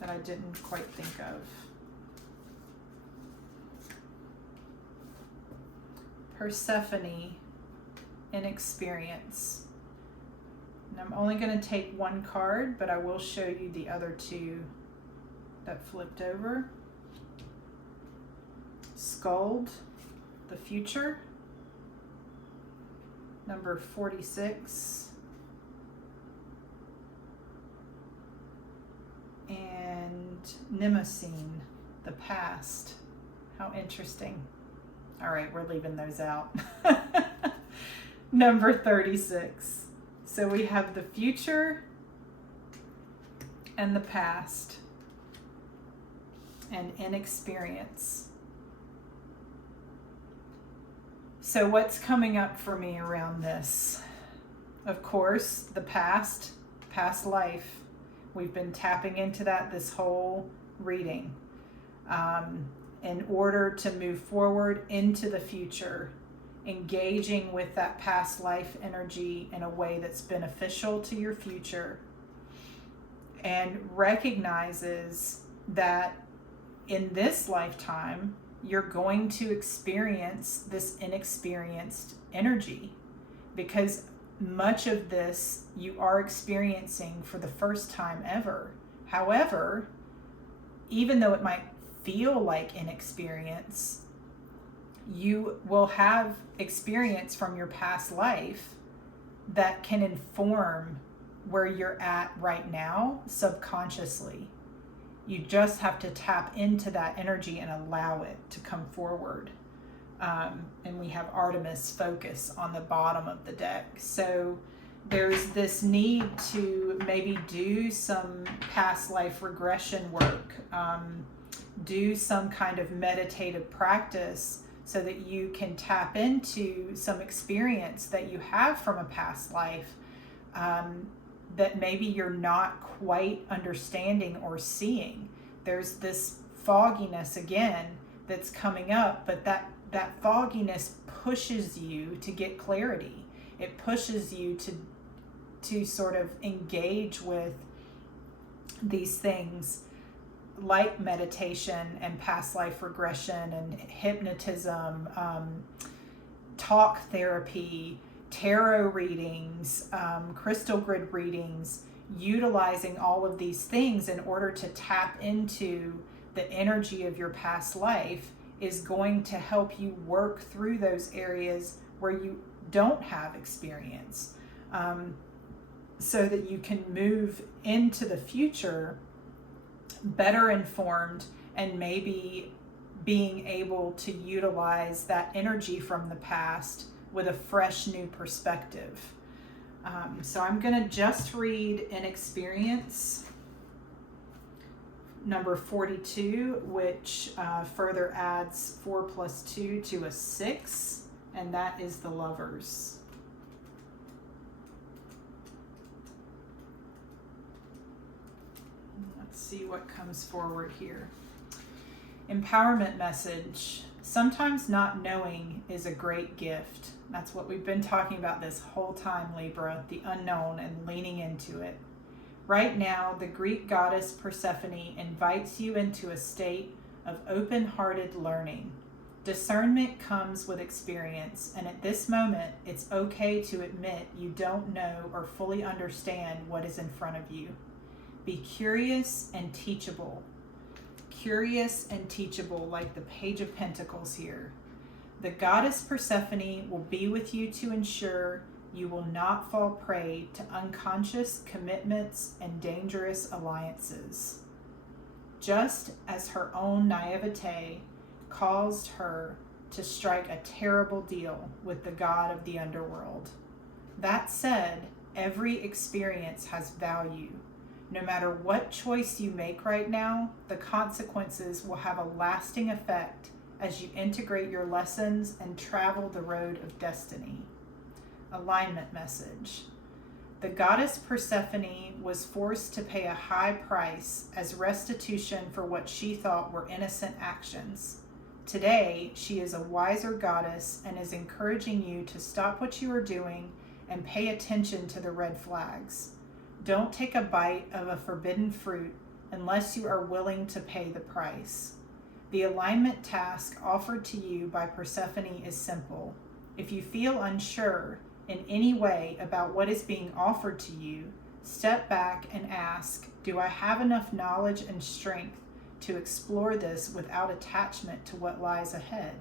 that I didn't quite think of. Persephone, inexperience. And I'm only going to take one card, but I will show you the other two that flipped over. Skuld, the future. Number 46. And Mnemosyne, the past. How interesting. All right, we're leaving those out. Number 36. So we have the future and the past and inexperience. So what's coming up for me around this? Of course, the past life. We've been tapping into that this whole reading. In order to move forward into the future, engaging with that past life energy in a way that's beneficial to your future, and recognizes that in this lifetime, you're going to experience this inexperienced energy, because much of this you are experiencing for the first time ever. However, even though it might feel like inexperience, you will have experience from your past life that can inform where you're at right now subconsciously. You just have to tap into that energy and allow it to come forward. And we have Artemis focus on the bottom of the deck. So there's this need to maybe do some past life regression work, do some kind of meditative practice so that you can tap into some experience that you have from a past life that maybe you're not quite understanding or seeing. There's this fogginess again that's coming up, but that fogginess pushes you to get clarity. It pushes you to sort of engage with these things like meditation and past life regression and hypnotism, talk therapy, tarot readings, crystal grid readings, utilizing all of these things in order to tap into the energy of your past life is going to help you work through those areas where you don't have experience, so that you can move into the future better informed and maybe being able to utilize that energy from the past with a fresh new perspective. So I'm going to just read Inexperience, number 42, which further adds 4 plus 2 to a 6, and that is the Lovers. Let's see what comes forward here. Empowerment message. Sometimes not knowing is a great gift. That's what we've been talking about this whole time, Libra, the unknown and leaning into it. Right now, the Greek goddess Persephone invites you into a state of open-hearted learning. Discernment comes with experience, and at this moment, it's okay to admit you don't know or fully understand what is in front of you. Be curious and teachable. Curious and teachable, like the Page of Pentacles here. The goddess Persephone will be with you to ensure you will not fall prey to unconscious commitments and dangerous alliances. Just as her own naivete caused her to strike a terrible deal with the god of the underworld. That said, every experience has value. No matter what choice you make right now, the consequences will have a lasting effect as you integrate your lessons and travel the road of destiny. Alignment message. The goddess Persephone was forced to pay a high price as restitution for what she thought were innocent actions. Today, she is a wiser goddess and is encouraging you to stop what you are doing and pay attention to the red flags. Don't take a bite of a forbidden fruit unless you are willing to pay the price. The alignment task offered to you by Persephone is simple. If you feel unsure in any way about what is being offered to you, step back and ask, do I have enough knowledge and strength to explore this without attachment to what lies ahead?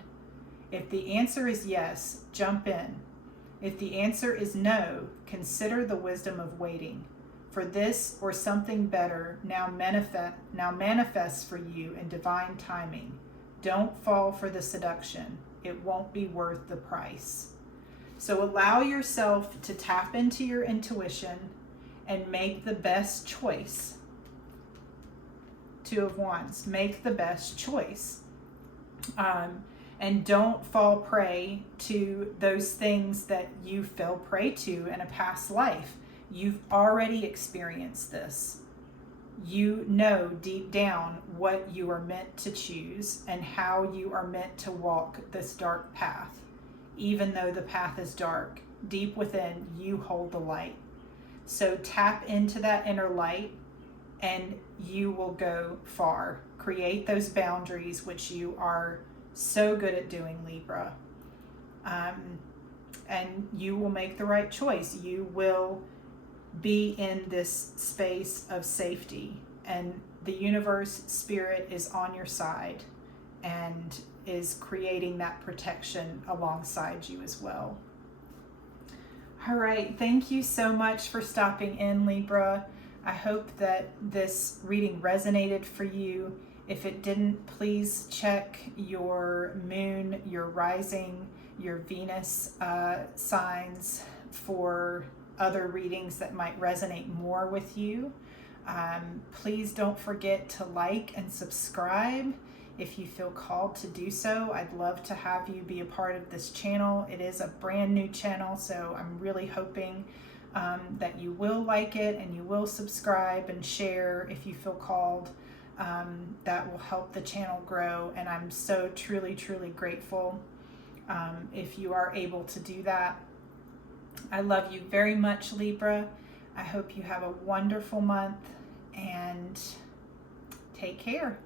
If the answer is yes, jump in. If the answer is no, consider the wisdom of waiting. For this or something better now manifests for you in divine timing. Don't fall for the seduction. It won't be worth the price. So allow yourself to tap into your intuition and make the best choice. Two of Wands, make the best choice. And don't fall prey to those things that you fell prey to in a past life. You've already experienced this. You know deep down what you are meant to choose and how you are meant to walk this dark path. Even though the path is dark, deep within you hold the light. So tap into that inner light and you will go far. Create those boundaries, which you are so good at doing, Libra. And you will make the right choice. You will be in this space of safety, and the universe, spirit is on your side and is creating that protection alongside you as well. All right, thank you so much for stopping in, Libra. I hope that this reading resonated for you. If it didn't, please check your moon, your rising, your Venus signs for other readings that might resonate more with you. Please don't forget to like and subscribe if you feel called to do so. I'd love to have you be a part of this channel. It is a brand new channel, so I'm really hoping that you will like it and you will subscribe and share if you feel called. That will help the channel grow, and I'm so truly grateful if you are able to do that. I love you very much, Libra. I hope you have a wonderful month and take care.